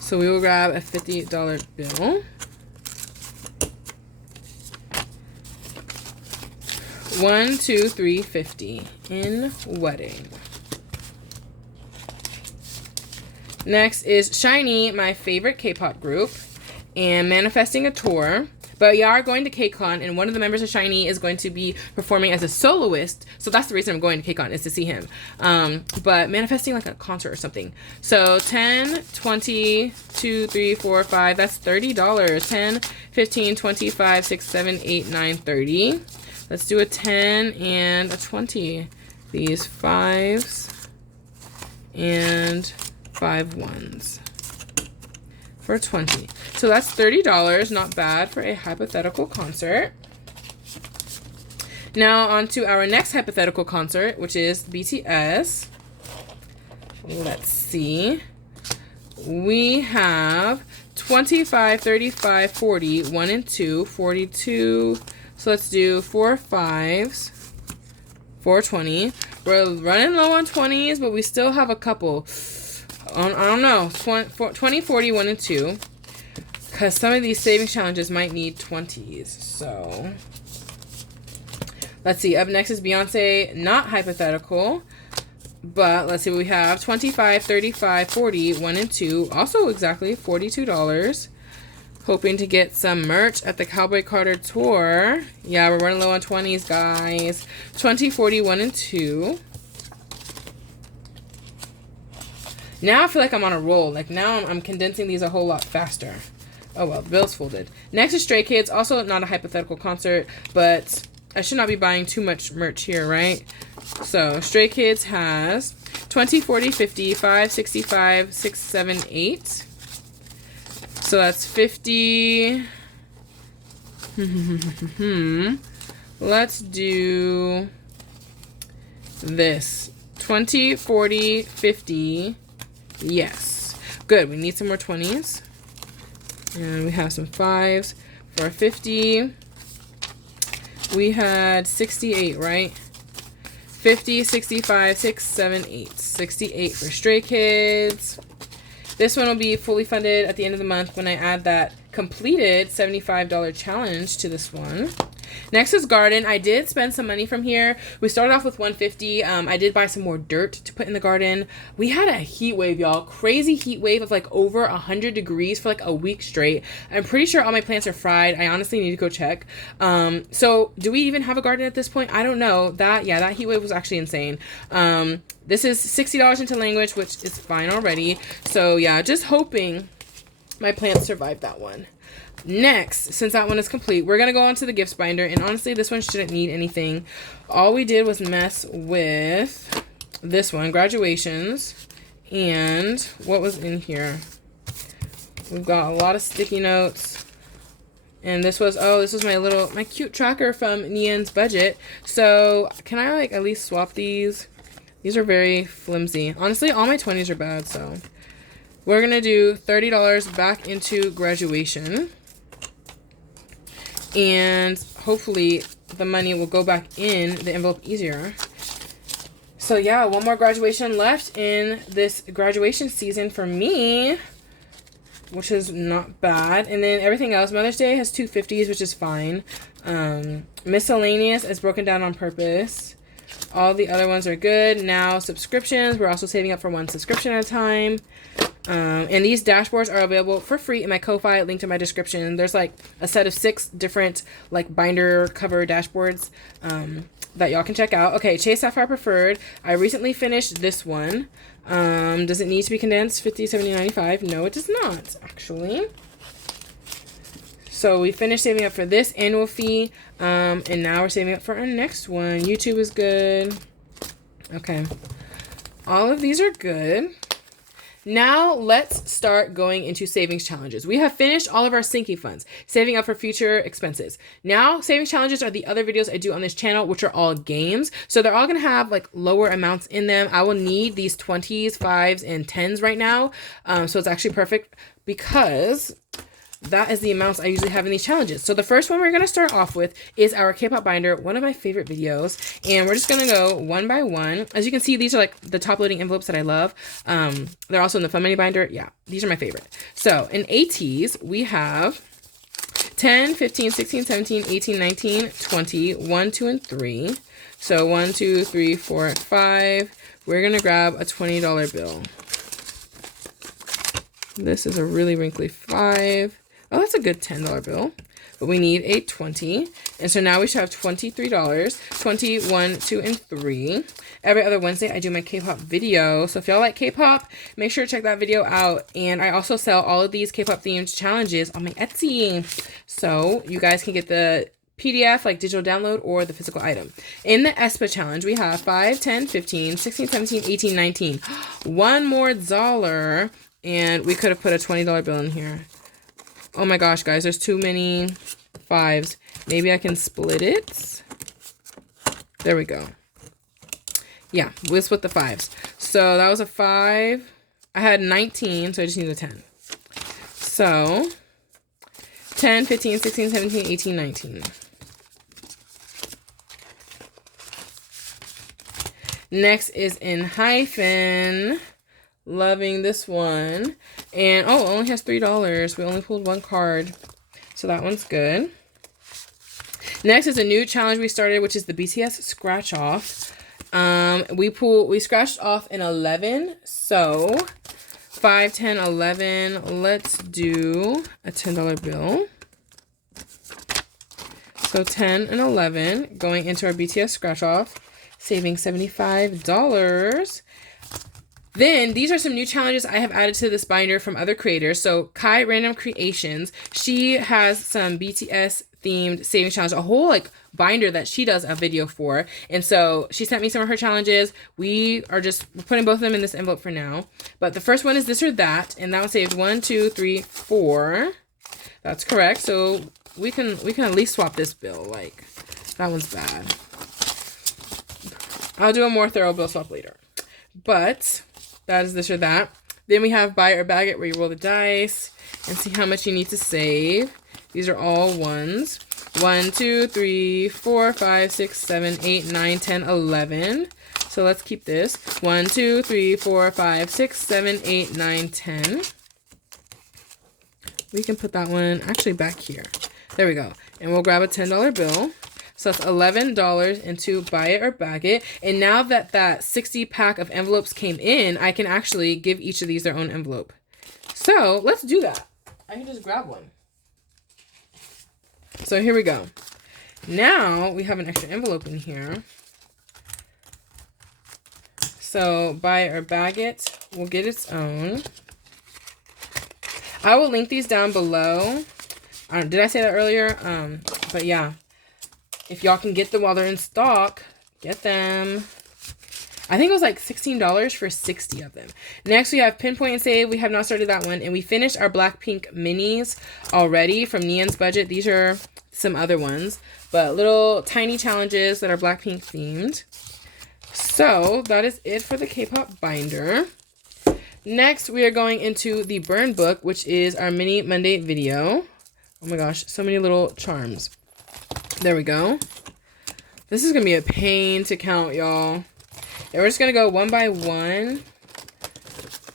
So we will grab a $50 bill. 1, 2, 3, 50 in wedding. Next is Shiny, my favorite K-pop group, and manifesting a tour. But we are going to KCON, and one of the members of Shiny is going to be performing as a soloist. So that's the reason I'm going to KCON, is to see him. But manifesting like a concert or something. So 10, 20, 2, 3, 4, 5, that's $30. 10, 15, 25, 6, 7, 8, 9, 30. Let's do a 10 and a 20. These 5s and 5 1s for 20. So that's $30. Not bad for a hypothetical concert. Now on to our next hypothetical concert, which is BTS. Let's see. We have 25, 35, 40, 1 and 2, 42. So let's do 4 5s, 420. We're running low on 20s, but we still have a couple. I don't know, 20, 40, 1 and 2. Because some of these savings challenges might need 20s. So let's see. Up next is Beyonce, not hypothetical. But let's see what we have. 25, 35, 40, 1 and 2. Also exactly $42. Hoping to get some merch at the Cowboy Carter tour. Yeah, we're running low on 20s, guys. 20, 40, 1 and 2. Now I feel like I'm on a roll. Like now I'm condensing these a whole lot faster. Oh well, the bill's folded. Next is Stray Kids. Also not a hypothetical concert, but I should not be buying too much merch here, right? So Stray Kids has 20, 40, 50, 5, 65, 6, 7, 8. So that's 50. Let's do this. 20, 40, 50. Yes. Good. We need some more 20s. And we have some 5s for 50. We had 68, right? 50, 65, 6, 7, 8. 68 for Stray Kids. This one will be fully funded at the end of the month when I add that completed $75 challenge to this one. Next is garden. I did spend some money from here. We started off with $150. I did buy some more dirt to put in the garden. We had a heat wave, y'all. Crazy heat wave of like over 100 degrees for like a week straight. I'm pretty sure all my plants are fried. I honestly need to go check. So do we even have a garden at this point? I don't know. That heat wave was actually insane. This is $60 into language, which is fine already. So yeah, just hoping my plants survive that one. Next, since that one is complete, we're going to go on to the gifts binder. And honestly, this one shouldn't need anything. All we did was mess with this one, graduations. And what was in here? We've got a lot of sticky notes. And this was my cute tracker from Nian's budget. So can I like at least swap these? These are very flimsy. Honestly, all my 20s are bad. So we're going to do $30 back into graduation. And hopefully the money will go back in the envelope easier. So yeah, one more graduation left in this graduation season for me, which is not bad. And then everything else, Mother's Day has 250s, which is fine. Miscellaneous is broken down on purpose. All the other ones are good. Now subscriptions, we're also saving up for one subscription at a time. And these dashboards are available for free in my Ko-Fi, linked in my description. There's like a set of 6 different like binder cover dashboards that y'all can check out. Okay, Chase Sapphire Preferred. I recently finished this one. Does it need to be condensed? 50, 70, 95? No, it does not, actually. So we finished saving up for this annual fee. And now we're saving up for our next one. YouTube is good. Okay. All of these are good. Now let's start going into savings challenges. We have finished all of our sinking funds, saving up for future expenses. Now savings challenges are the other videos I do on this channel, which are all games. So they're all going to have like lower amounts in them. I will need these 20s, 5s, and 10s right now. So it's actually perfect because that is the amounts I usually have in these challenges. So the first one we're going to start off with is our K-pop binder, one of my favorite videos. And we're just going to go one by one. As you can see, these are like the top loading envelopes that I love. They're also in the Fun Money binder. Yeah, these are my favorite. So in ATs, we have 10, 15, 16, 17, 18, 19, 20, 1, 2, and 3. So 1, 2, 3, 4, and 5. We're going to grab a $20 bill. This is a really wrinkly 5. Oh, that's a good $10 bill. But we need a 20. And so now we should have $23. 20, 1, 2, and 3. Every other Wednesday, I do my K-pop video. So if y'all like K-pop, make sure to check that video out. And I also sell all of these K-pop themed challenges on my Etsy. So you guys can get the PDF, like digital download, or the physical item. In the ESPA challenge, we have 5, 10, 15, 16, 17, 18, 19. One more dollar. And we could have put a $20 bill in here. Oh my gosh, guys, there's too many 5s. Maybe I can split it. There we go. Yeah, we'll split the 5s. So that was a 5. I had 19, so I just need a 10. So 10, 15, 16, 17, 18, 19. Next is in hyphen. Loving this one. And oh, it only has $3. We only pulled one card. So that one's good. Next is a new challenge we started, which is the BTS scratch off. We scratched off an 11. So 5, 10, 11. Let's do a $10 bill. So 10 and 11 going into our BTS scratch off, saving $75. Then these are some new challenges I have added to this binder from other creators. So Kai Random Creations, she has some BTS themed savings challenge, a whole like binder that she does a video for. And so she sent me some of her challenges. We're putting both of them in this envelope for now. But the first one is this or that, and that one saved 1, 2, 3, 4. That's correct. So we can at least swap this bill. Like, that one's bad. I'll do a more thorough bill swap later. But that is this or that. Then we have buy it or bag it, where you roll the dice and see how much you need to save. These are all ones. 1, 2, 3, 4, 5, 6, 7, 8, 9, 10, 11. So let's keep this. 1, 2, 3, 4, 5, 6, 7, 8, 9, 10. We can put that one actually back here. There we go. And we'll grab a $10 bill. So that's $11 into buy it or bag it. And now that that 60 pack of envelopes came in, I can actually give each of these their own envelope. So let's do that. I can just grab one. So here we go. Now we have an extra envelope in here. So buy it or bag it will get its own. I will link these down below. Did I say that earlier? But yeah. If y'all can get them while they're in stock, get them. I think it was like $16 for 60 of them. Next, we have Pinpoint and Save. We have not started that one. And we finished our Blackpink minis already from Nian's budget. These are some other ones, but little tiny challenges that are Blackpink themed. So that is it for the K-pop binder. Next, we are going into the Burn book, which is our mini Monday video. Oh my gosh, so many little charms. There we go. This is going to be a pain to count, y'all. And we're just going to go one by one.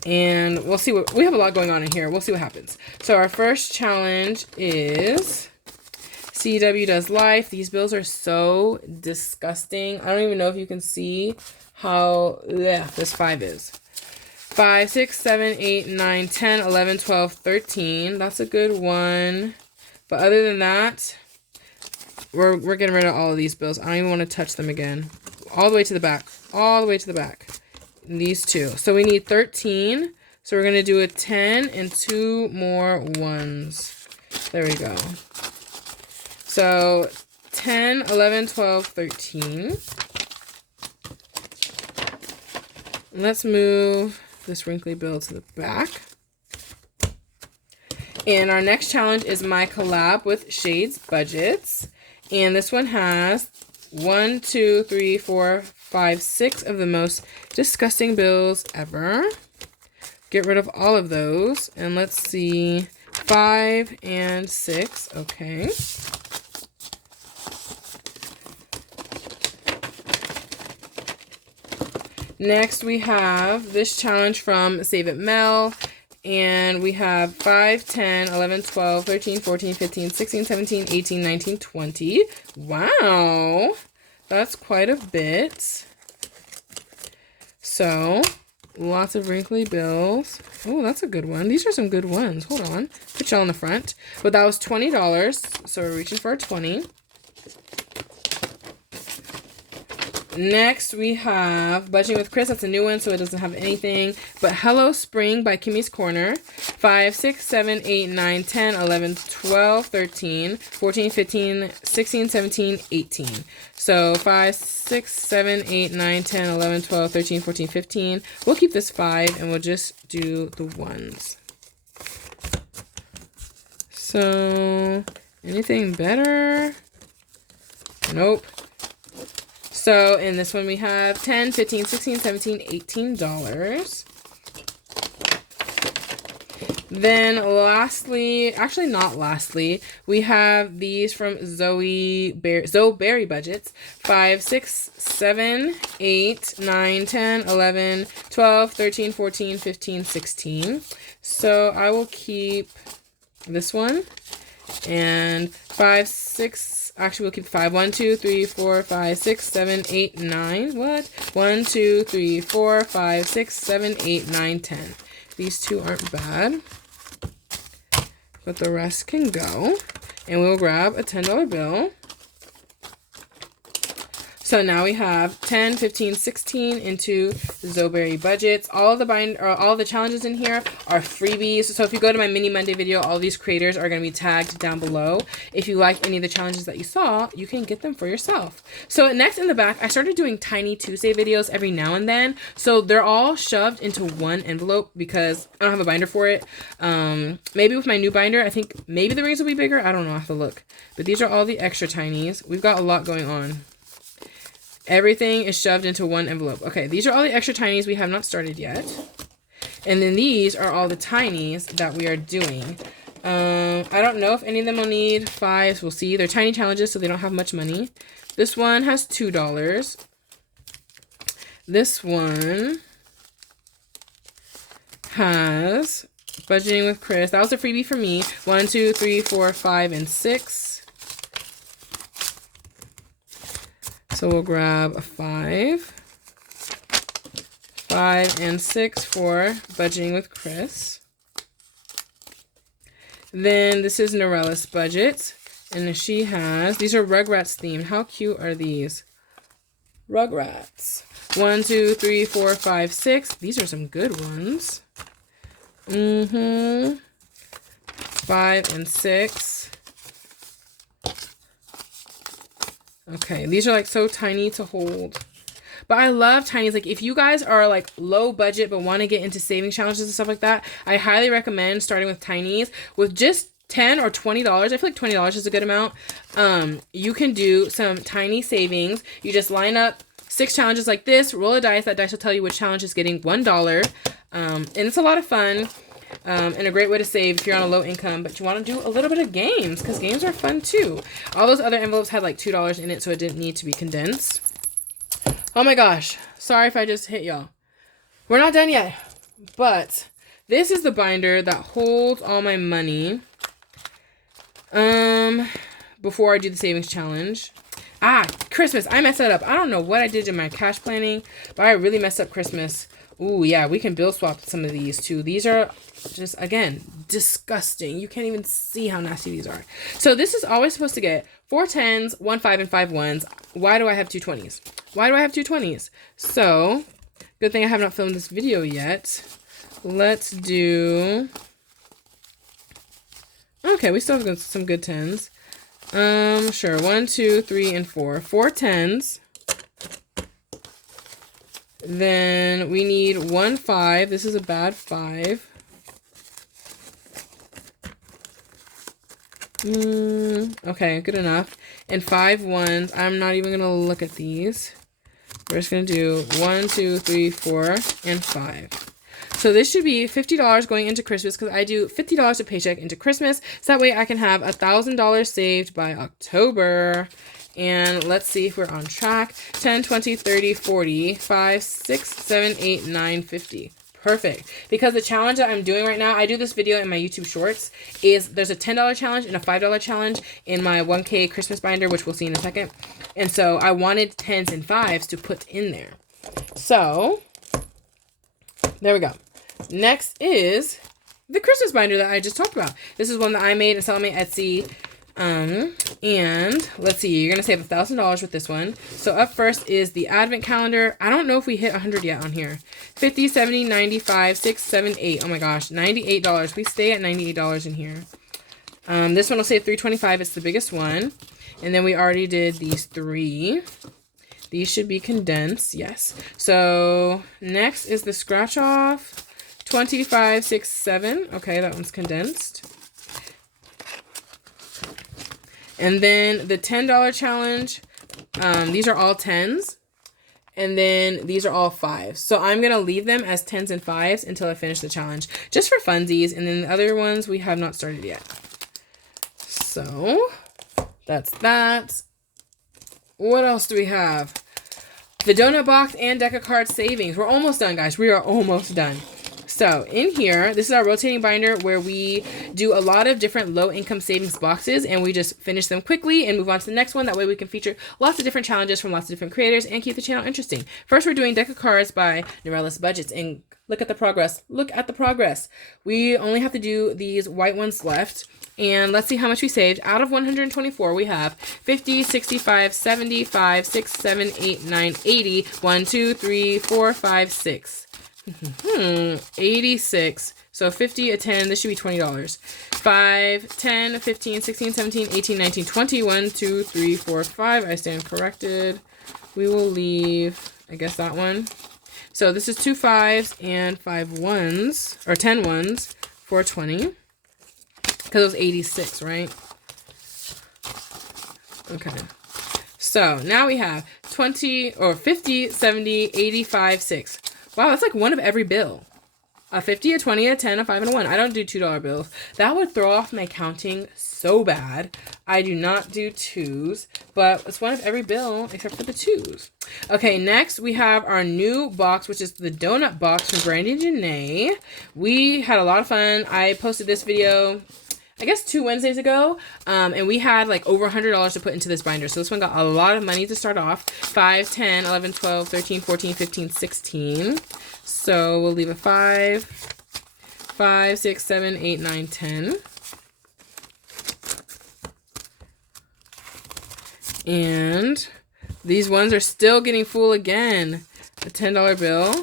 And we'll see what... We have a lot going on in here. We'll see what happens. So our first challenge is CW Does Life. These bills are so disgusting. I don't even know if you can see how... this 5 is. 5, 6, 7, 8, 9, 10, 11, 12, 13. That's a good one. But other than that... We're getting rid of all of these bills. I don't even want to touch them again. All the way to the back. All the way to the back. And these two. So we need 13. So we're going to do a 10 and 2 more ones. There we go. So 10, 11, 12, 13. Let's move this wrinkly bill to the back. And our next challenge is my collab with Shades Budgets. And this one has 1, 2, 3, 4, 5, 6 of the most disgusting bills ever. Get rid of all of those. And let's see, 5 and 6. Okay. Next, we have this challenge from Save It Mel. And we have 5, 10, 11, 12, 13, 14, 15, 16, 17, 18, 19, 20. Wow. That's quite a bit. So, lots of wrinkly bills. Oh, that's a good one. These are some good ones. Hold on. Put y'all in the front. But that was $20. So, we're reaching for a 20. Next, we have Budgeting with Chris. That's a new one, so it doesn't have anything. But Hello Spring by Kimmy's Corner. 5, 6, 7, 8, 9, 10, 11, 12, 13, 14, 15, 16, 17, 18. So 5, 6, 7, 8, 9, 10, 11, 12, 13, 14, 15. We'll keep this 5, and we'll just do the ones. So, anything better? Nope. So in this one we have 10, 15, 16, 17, $18. Then lastly, actually not lastly, we have these from Zoe Berry Budgets. 5, 6, 7, 8, 9, 10, 11, 12, 13, 14, 15, 16. So I will keep this one. And 5, 6, actually we'll keep 5. 1, 2, 3, 4, 5, 6, 7, 8, 9. What? 1, 2, 3, 4, 5, 6, 7, 8, 9, 10. These two aren't bad. But the rest can go. And we'll grab a $10 bill. So now we have 10, 15, 16 into Zoberry budgets. All of the challenges in here are freebies. So if you go to my mini Monday video, all these creators are going to be tagged down below. If you like any of the challenges that you saw, you can get them for yourself. So next in the back, I started doing Tiny Tuesday videos every now and then. So they're all shoved into one envelope because I don't have a binder for it. Maybe with my new binder, I think maybe the rings will be bigger. I don't know. I have to look. But these are all the extra tinies. We've got a lot going on. Everything is shoved into one envelope. Okay, these are all the extra tinies we have not started yet. And then these are all the tinies that we are doing. I don't know if any of them will need fives. We'll see. They're tiny challenges, so they don't have much money. This one has $2. This one has Budgeting with Chris. That was a freebie for me. 1, 2, 3, 4, 5, and 6. So we'll grab a 5, 5, and 6 for Budgeting with Chris. Then this is Norella's budget, and she has, these are Rugrats themed. How cute are these? Rugrats. 1, 2, 3, 4, 5, 6. These are some good ones. 5 and 6. Okay, these are like so tiny to hold. But I love tinies. Like if you guys are like low budget but want to get into saving challenges and stuff like that, I highly recommend starting with tinies. With just $10 or $20, I feel like $20 is a good amount. You can do some tiny savings. You just line up 6 challenges like this, roll a dice. That dice will tell you which challenge is getting $1. And it's a lot of fun. And a great way to save if you're on a low income, but you want to do a little bit of games because games are fun too. All those other envelopes had like $2 in it, so it didn't need to be condensed. Oh my gosh. Sorry if I just hit y'all. We're not done yet, but this is the binder that holds all my money before I do the savings challenge. Christmas. I messed that up. I don't know what I did in my cash planning, but I really messed up Christmas. Ooh, yeah, we can bill swap some of these too. These are just, again, disgusting. You can't even see how nasty these are. So this is always supposed to get 4 10s, 1 5, and 5 1s. Why do I have 2 20s? Why do I have 2 20s? So, good thing I have not filmed this video yet. Let's do... Okay, we still have some good 10s. Sure, 1, 2, 3, and 4. 4 10s. Then we need 1 5. This is a bad 5. Okay, good enough. And 5 1s. I'm not even going to look at these. We're just going to do 1, 2, 3, 4, and 5. So this should be $50 going into Christmas because I do $50 a paycheck into Christmas. So that way I can have $1,000 saved by October. And let's see if we're on track. 10, 20, 30, 40, 5, 6, 7, 8, 9, 50. Perfect. Because the challenge that I'm doing right now, I do this video in my YouTube shorts, is there's a $10 challenge and a $5 challenge in my 1K Christmas binder, which we'll see in a second. And so I wanted 10s and 5s to put in there. So there we go. Next is the Christmas binder that I just talked about. This is one that I made and sell on my Etsy. And let's see, you're going to save $1,000 with this one. So up first is the advent calendar. I don't know if we hit 100 yet on here. 50, 70, 95, 6, 7, 8. Oh my gosh, $98. We stay at $98 in here. This one will save $325. It's the biggest one. And then we already did these 3. These should be condensed. Yes. So next is the scratch off. 25, 6, 7. Okay, that one's condensed. And then the $10 challenge, these are all 10s. And then these are all 5s. So I'm going to leave them as 10s and 5s until I finish the challenge. Just for funsies. And then the other ones we have not started yet. So that's that. What else do we have? The donut box and deck of cards savings. We're almost done, guys. We are almost done. So in here, this is our rotating binder where we do a lot of different low income savings boxes and we just finish them quickly and move on to the next one. That way we can feature lots of different challenges from lots of different creators and keep the channel interesting. First, we're doing deck of cards by Norella's Budgets, and look at the progress. Look at the progress. We only have to do these white ones left. And let's see how much we saved. Out of 124, we have 50, 65, 75, 6, 7, 8, 9, 80. 1, 2, 3, 4, 5, 6. 86. So 50, a 10, this should be $20. 5, 10, 15, 16, 17, 18, 19, 20. 1, 2, 3, 4, 5. I stand corrected. We will leave, I guess, that one. So this is 2 5s and 5 1s, or 10 1s for 20. Because it was 86, right? Okay. So now we have 20 or 50, 70, 85, 6. Wow, that's like one of every bill. A 50, a 20, a 10, a 5, and a 1. I don't do $2 bills. That would throw off my counting so bad. I do not do 2s, but it's one of every bill except for the 2s. Okay, next we have our new box, which is the donut box from Brandy and Janae. We had a lot of fun. I posted this video, I guess 2 Wednesdays ago, and we had like over $100 to put into this binder. So this one got a lot of money to start off. 5, 10, 11, 12, 13, 14, 15, 16. So we'll leave a 5, 5, 6, 7, 8, 9, 10. And these ones are still getting full again. A $10 bill.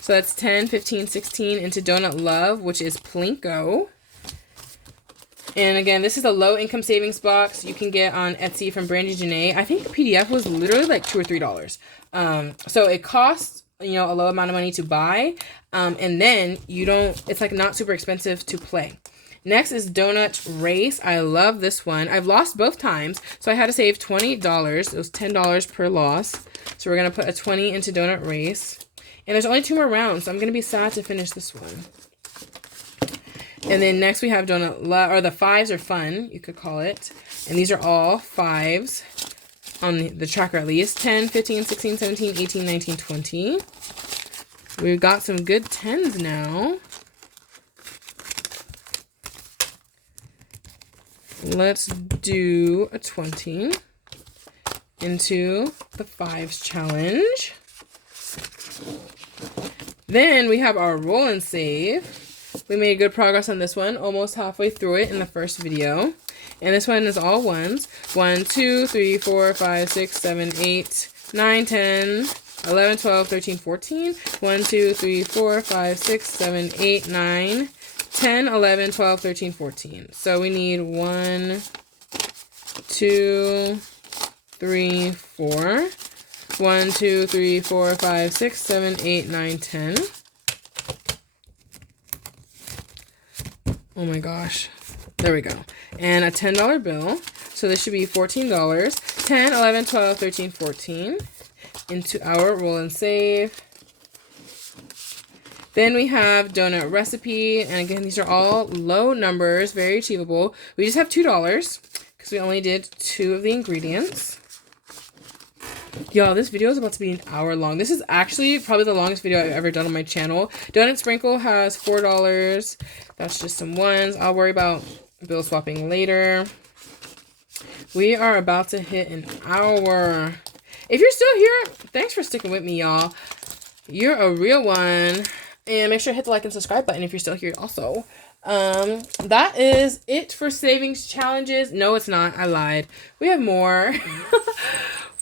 So that's 10, 15, 16 into Donut Love, which is Plinko. And again, this is a low income savings box you can get on Etsy from Brandy Janae. I think the PDF was literally like $2 or $3. So it costs, you know, a low amount of money to buy. And then it's like not super expensive to play. Next is Donut Race. I love this one. I've lost both times, so I had to save $20. It was $10 per loss. So we're going to put a 20 into Donut Race. And there's only 2 more rounds, so I'm going to be sad to finish this one. And then next we have Donut Love, or the 5s are fun, you could call it. And these are all 5s on the tracker at least. 10, 15, 16, 17, 18, 19, 20. We've got some good 10s now. Let's do a 20 into the 5s challenge. Then we have our roll and save. We made good progress on this one, almost halfway through it in the first video. And this one is all 1s. 1, 2, 3, 4, 5, 6, 7, 8, 9, 10, 11, 12, 13, 14. 1, 2, 3, 4, 5, 6, 7, 8, 9, 10, 11, 12, 13, 14. So we need 1, 2, 3, 4. 1, 2, 3, 4, 5, 6, 7, 8, 9, 10. Oh my gosh. There we go. And a $10 bill. So this should be $14. 10, 11, 12, 13, 14. Into our roll and save. Then we have Donut Recipe. And again, these are all low numbers, very achievable. We just have $2 because we only did 2 of the ingredients. Y'all, this video is about to be an hour long. This is actually probably the longest video I've ever done on my channel. Donut Sprinkle has $4. That's just some 1s. I'll worry about bill swapping later. We are about to hit an hour. If you're still here, thanks for sticking with me, y'all. You're a real one. And make sure to hit the like and subscribe button if you're still here also. That is it for savings challenges. No, it's not. I lied. We have more.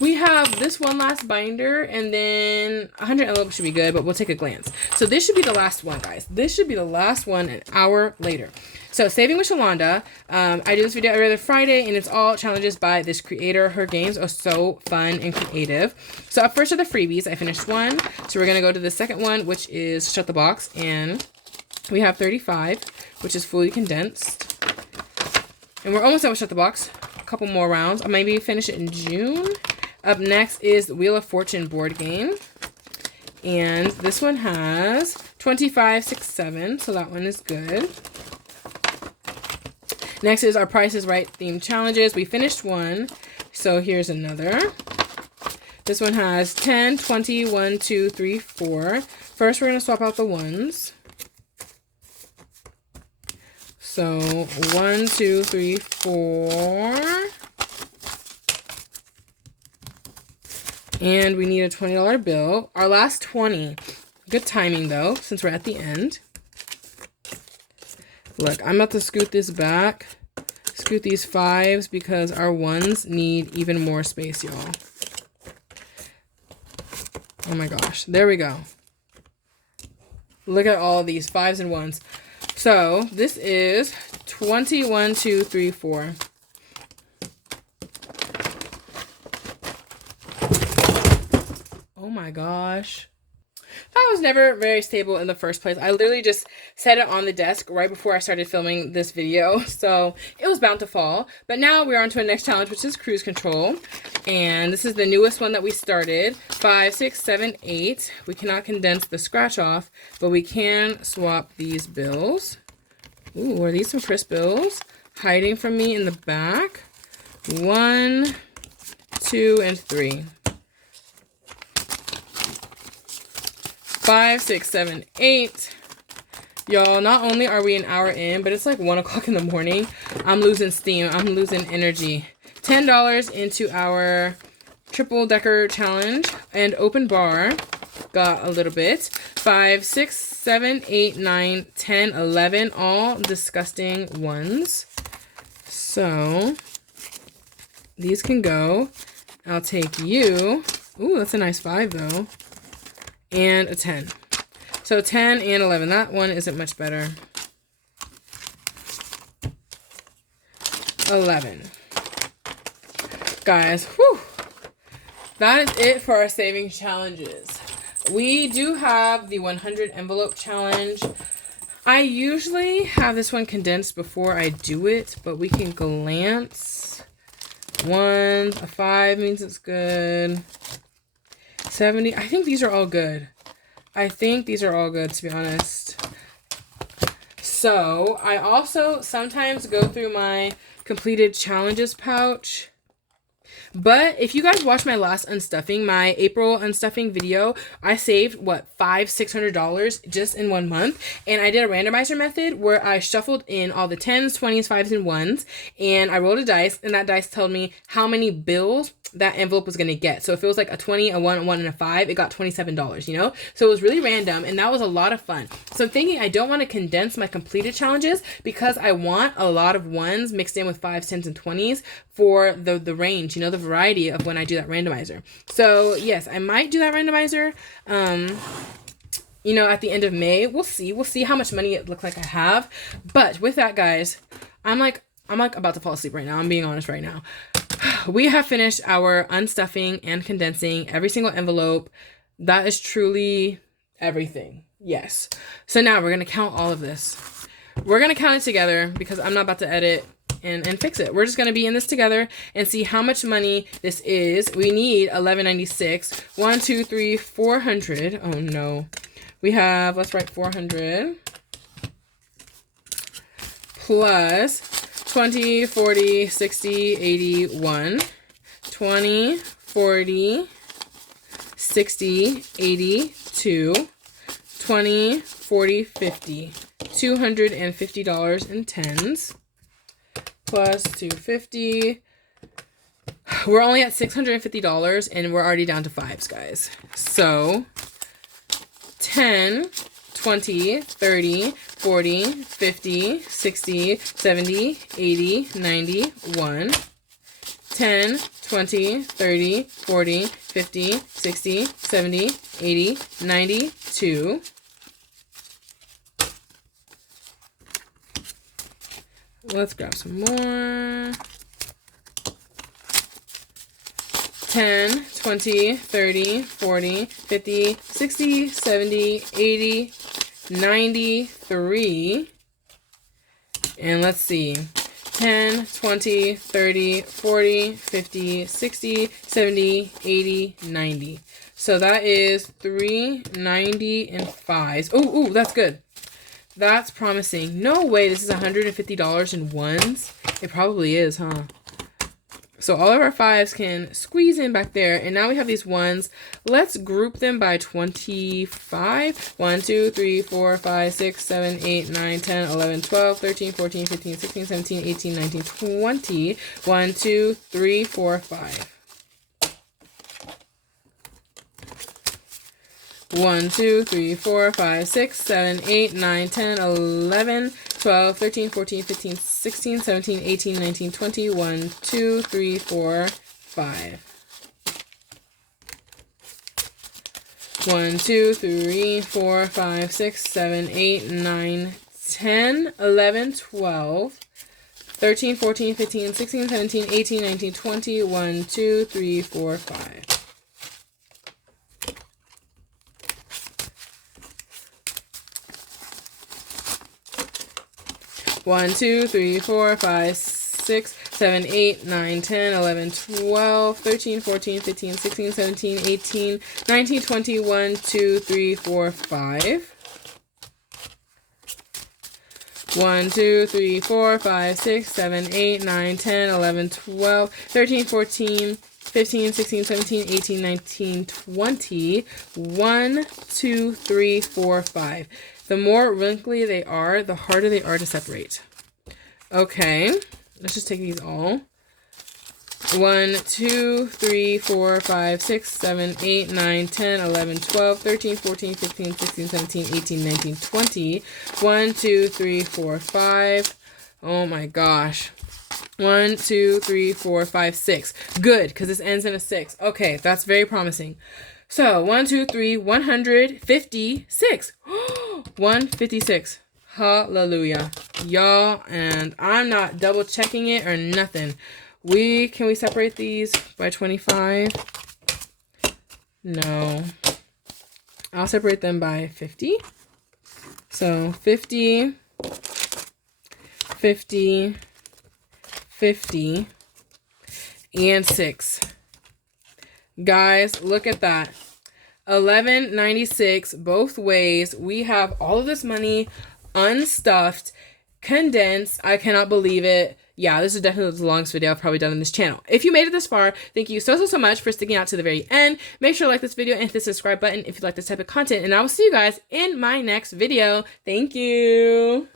We have this one last binder, and then 100 envelopes should be good, but we'll take a glance. So this should be the last one, guys. This should be the last one an hour later. So Saving with Shalonda. I do this video every other Friday, and it's all challenges by this creator. Her games are so fun and creative. So up first are the freebies. I finished one. So we're going to go to the second one, which is Shut the Box, and we have 35, which is fully condensed. And we're almost done with Shut the Box. A couple more rounds. I'll maybe finish it in June. Up next is the Wheel of Fortune board game. And this one has 25, 6, 7. So that one is good. Next is our Price is Right themed challenges. We finished one. So here's another. This one has 10, 20, 1, 2, 3, 4. First, we're going to swap out the 1s. So 1, 2, 3, 4. And we need a $20 bill. Our last 20. Good timing though, since we're at the end. Look, I'm about to scoot this back. Scoot these 5s because our 1s need even more space, y'all. Oh my gosh. There we go. Look at all of these 5s and 1s. So this is 21, 2, 3, 4. Oh my gosh. That was never very stable in the first place. I literally just set it on the desk right before I started filming this video. So it was bound to fall. But now we're on to our next challenge, which is cruise control. And this is the newest one that we started. 5, 6, 7, 8. We cannot condense the scratch off, but we can swap these bills. Ooh, are these some crisp bills? Hiding from me in the back. 1, 2, and 3. 5, 6, 7, 8. Y'all, not only are we an hour in, but it's like 1 o'clock in the morning. I'm losing steam. I'm losing energy. $10 into our triple decker challenge and open bar. Got a little bit. 5, 6, 7, 8, 9, 10, 11. All disgusting ones. So these can go. I'll take you. Ooh, that's a nice 5 though. And a 10. So 10 and 11. That one isn't much better. 11. Guys, whew. That is it for our savings challenges. We do have the 100 envelope challenge. I usually have this one condensed before I do it, but we can glance. 1, a 5 means it's good. 70. I think these are all good. I think these are all good, to be honest. So I also sometimes go through my completed challenges pouch. But if you guys watched my last unstuffing, my April unstuffing video, I saved, what, $500-$600 just in 1 month. And I did a randomizer method where I shuffled in all the 10s, 20s, 5s, and 1s. And I rolled a dice, and that dice told me how many bills that envelope was going to get. So if it was like a 20, a 1, a 1, and a 5, it got $27, you know? So it was really random, and that was a lot of fun. So I'm thinking I don't want to condense my completed challenges because I want a lot of 1s mixed in with 5s, 10s, and 20s for the range, you know, the variety of when I do that randomizer. So yes, I might do that randomizer, you know, at the end of May. We'll see how much money it looks like I have. But with that, guys, I'm like about to fall asleep right now. I'm being honest right now. We have finished our unstuffing and condensing every single envelope. That is truly everything. Yes. So now we're going to count all of this. We're going to count it together because I'm not about to edit and fix it. We're just going to be in this together and see how much money this is. We need $11.96. 1, 2, 3, 400. Oh no. We have, let's write 400 plus 20, 40, 60, 81. 20, 40, 60, 82. 20, 40, 50. $250 in 10s. Plus 250. We're only at $650 and we're already down to 5s, guys. So 10, 20, 30, 40, 50, 60, 70, 80, 90, 1. 10, 20, 30, 40, 50, 60, 70, 80, 90, 2. Let's grab some more. 10, 20, 30, 40, 50, 60, 70, 80, 93. And let's see. 10, 20, 30, 40, 50, 60, 70, 80, 90. So that is 390 and 5s. Oh, that's good. That's promising. No way this is $150 in 1s. It probably is, huh? So all of our 5s can squeeze in back there. And now we have these 1s. Let's group them by 25. 1, 2, 3, 4, 5, 6, 7, 8, 9, 10, 11, 12, 13, 14, 15, 16, 17, 18, 19, 20. 1, 2, 3, 4, 5. 1, 2, 3, 4, 5, 6, 7, 8, 9, 10, 11, 12, 13, 14, 15, 16, 17, 18, 19, 20. 1, 2, 3, 4, 5. 1, 2, 3, 4, 5, 6, 7, 8, 9, 10, 11, 12, 13, 14, 15, 16, 17, 18, 19, 20. 1, 2, 3, 4, 5. 1, 2, 3, 4, 5, 6, 7, 8, 9, 10, 11, 12, 13, 14, 15, 16, 17, 18, 19, 20. 1, 2, 3, 4, 5. 1, 2, 3, 4, 5, 6, 7, 8, 9, 10, 11, 12, 13, 14, 15, 16, 17, 18, 19, 20. 1, 2, 3, 4, 5. The more wrinkly they are, the harder they are to separate. Okay, let's just take these all. 1, 2, 3, 4, 5, 6, 7, 8, 9, 10, 11, 12, 13, 14, 15, 16, 17, 18, 19, 20. 1, 2, 3, 4, 5. Oh my gosh. 1, 2, 3, 4, 5, 6. Good, because this ends in a 6. Okay, that's very promising. So 1, 2, 3, 156. 156. Hallelujah. Y'all, and I'm not double checking it or nothing. Can we separate these by 25? No. I'll separate them by 50. So 50, 50, 50, and 6. Guys, look at that. $11.96 both ways. We have all of this money unstuffed, condensed. I cannot believe it. Yeah, this is definitely the longest video I've probably done on this channel. If you made it this far, thank you so much for sticking out to the very end. Make sure to like this video and hit the subscribe button if you like this type of content. And I will see you guys in my next video. Thank you.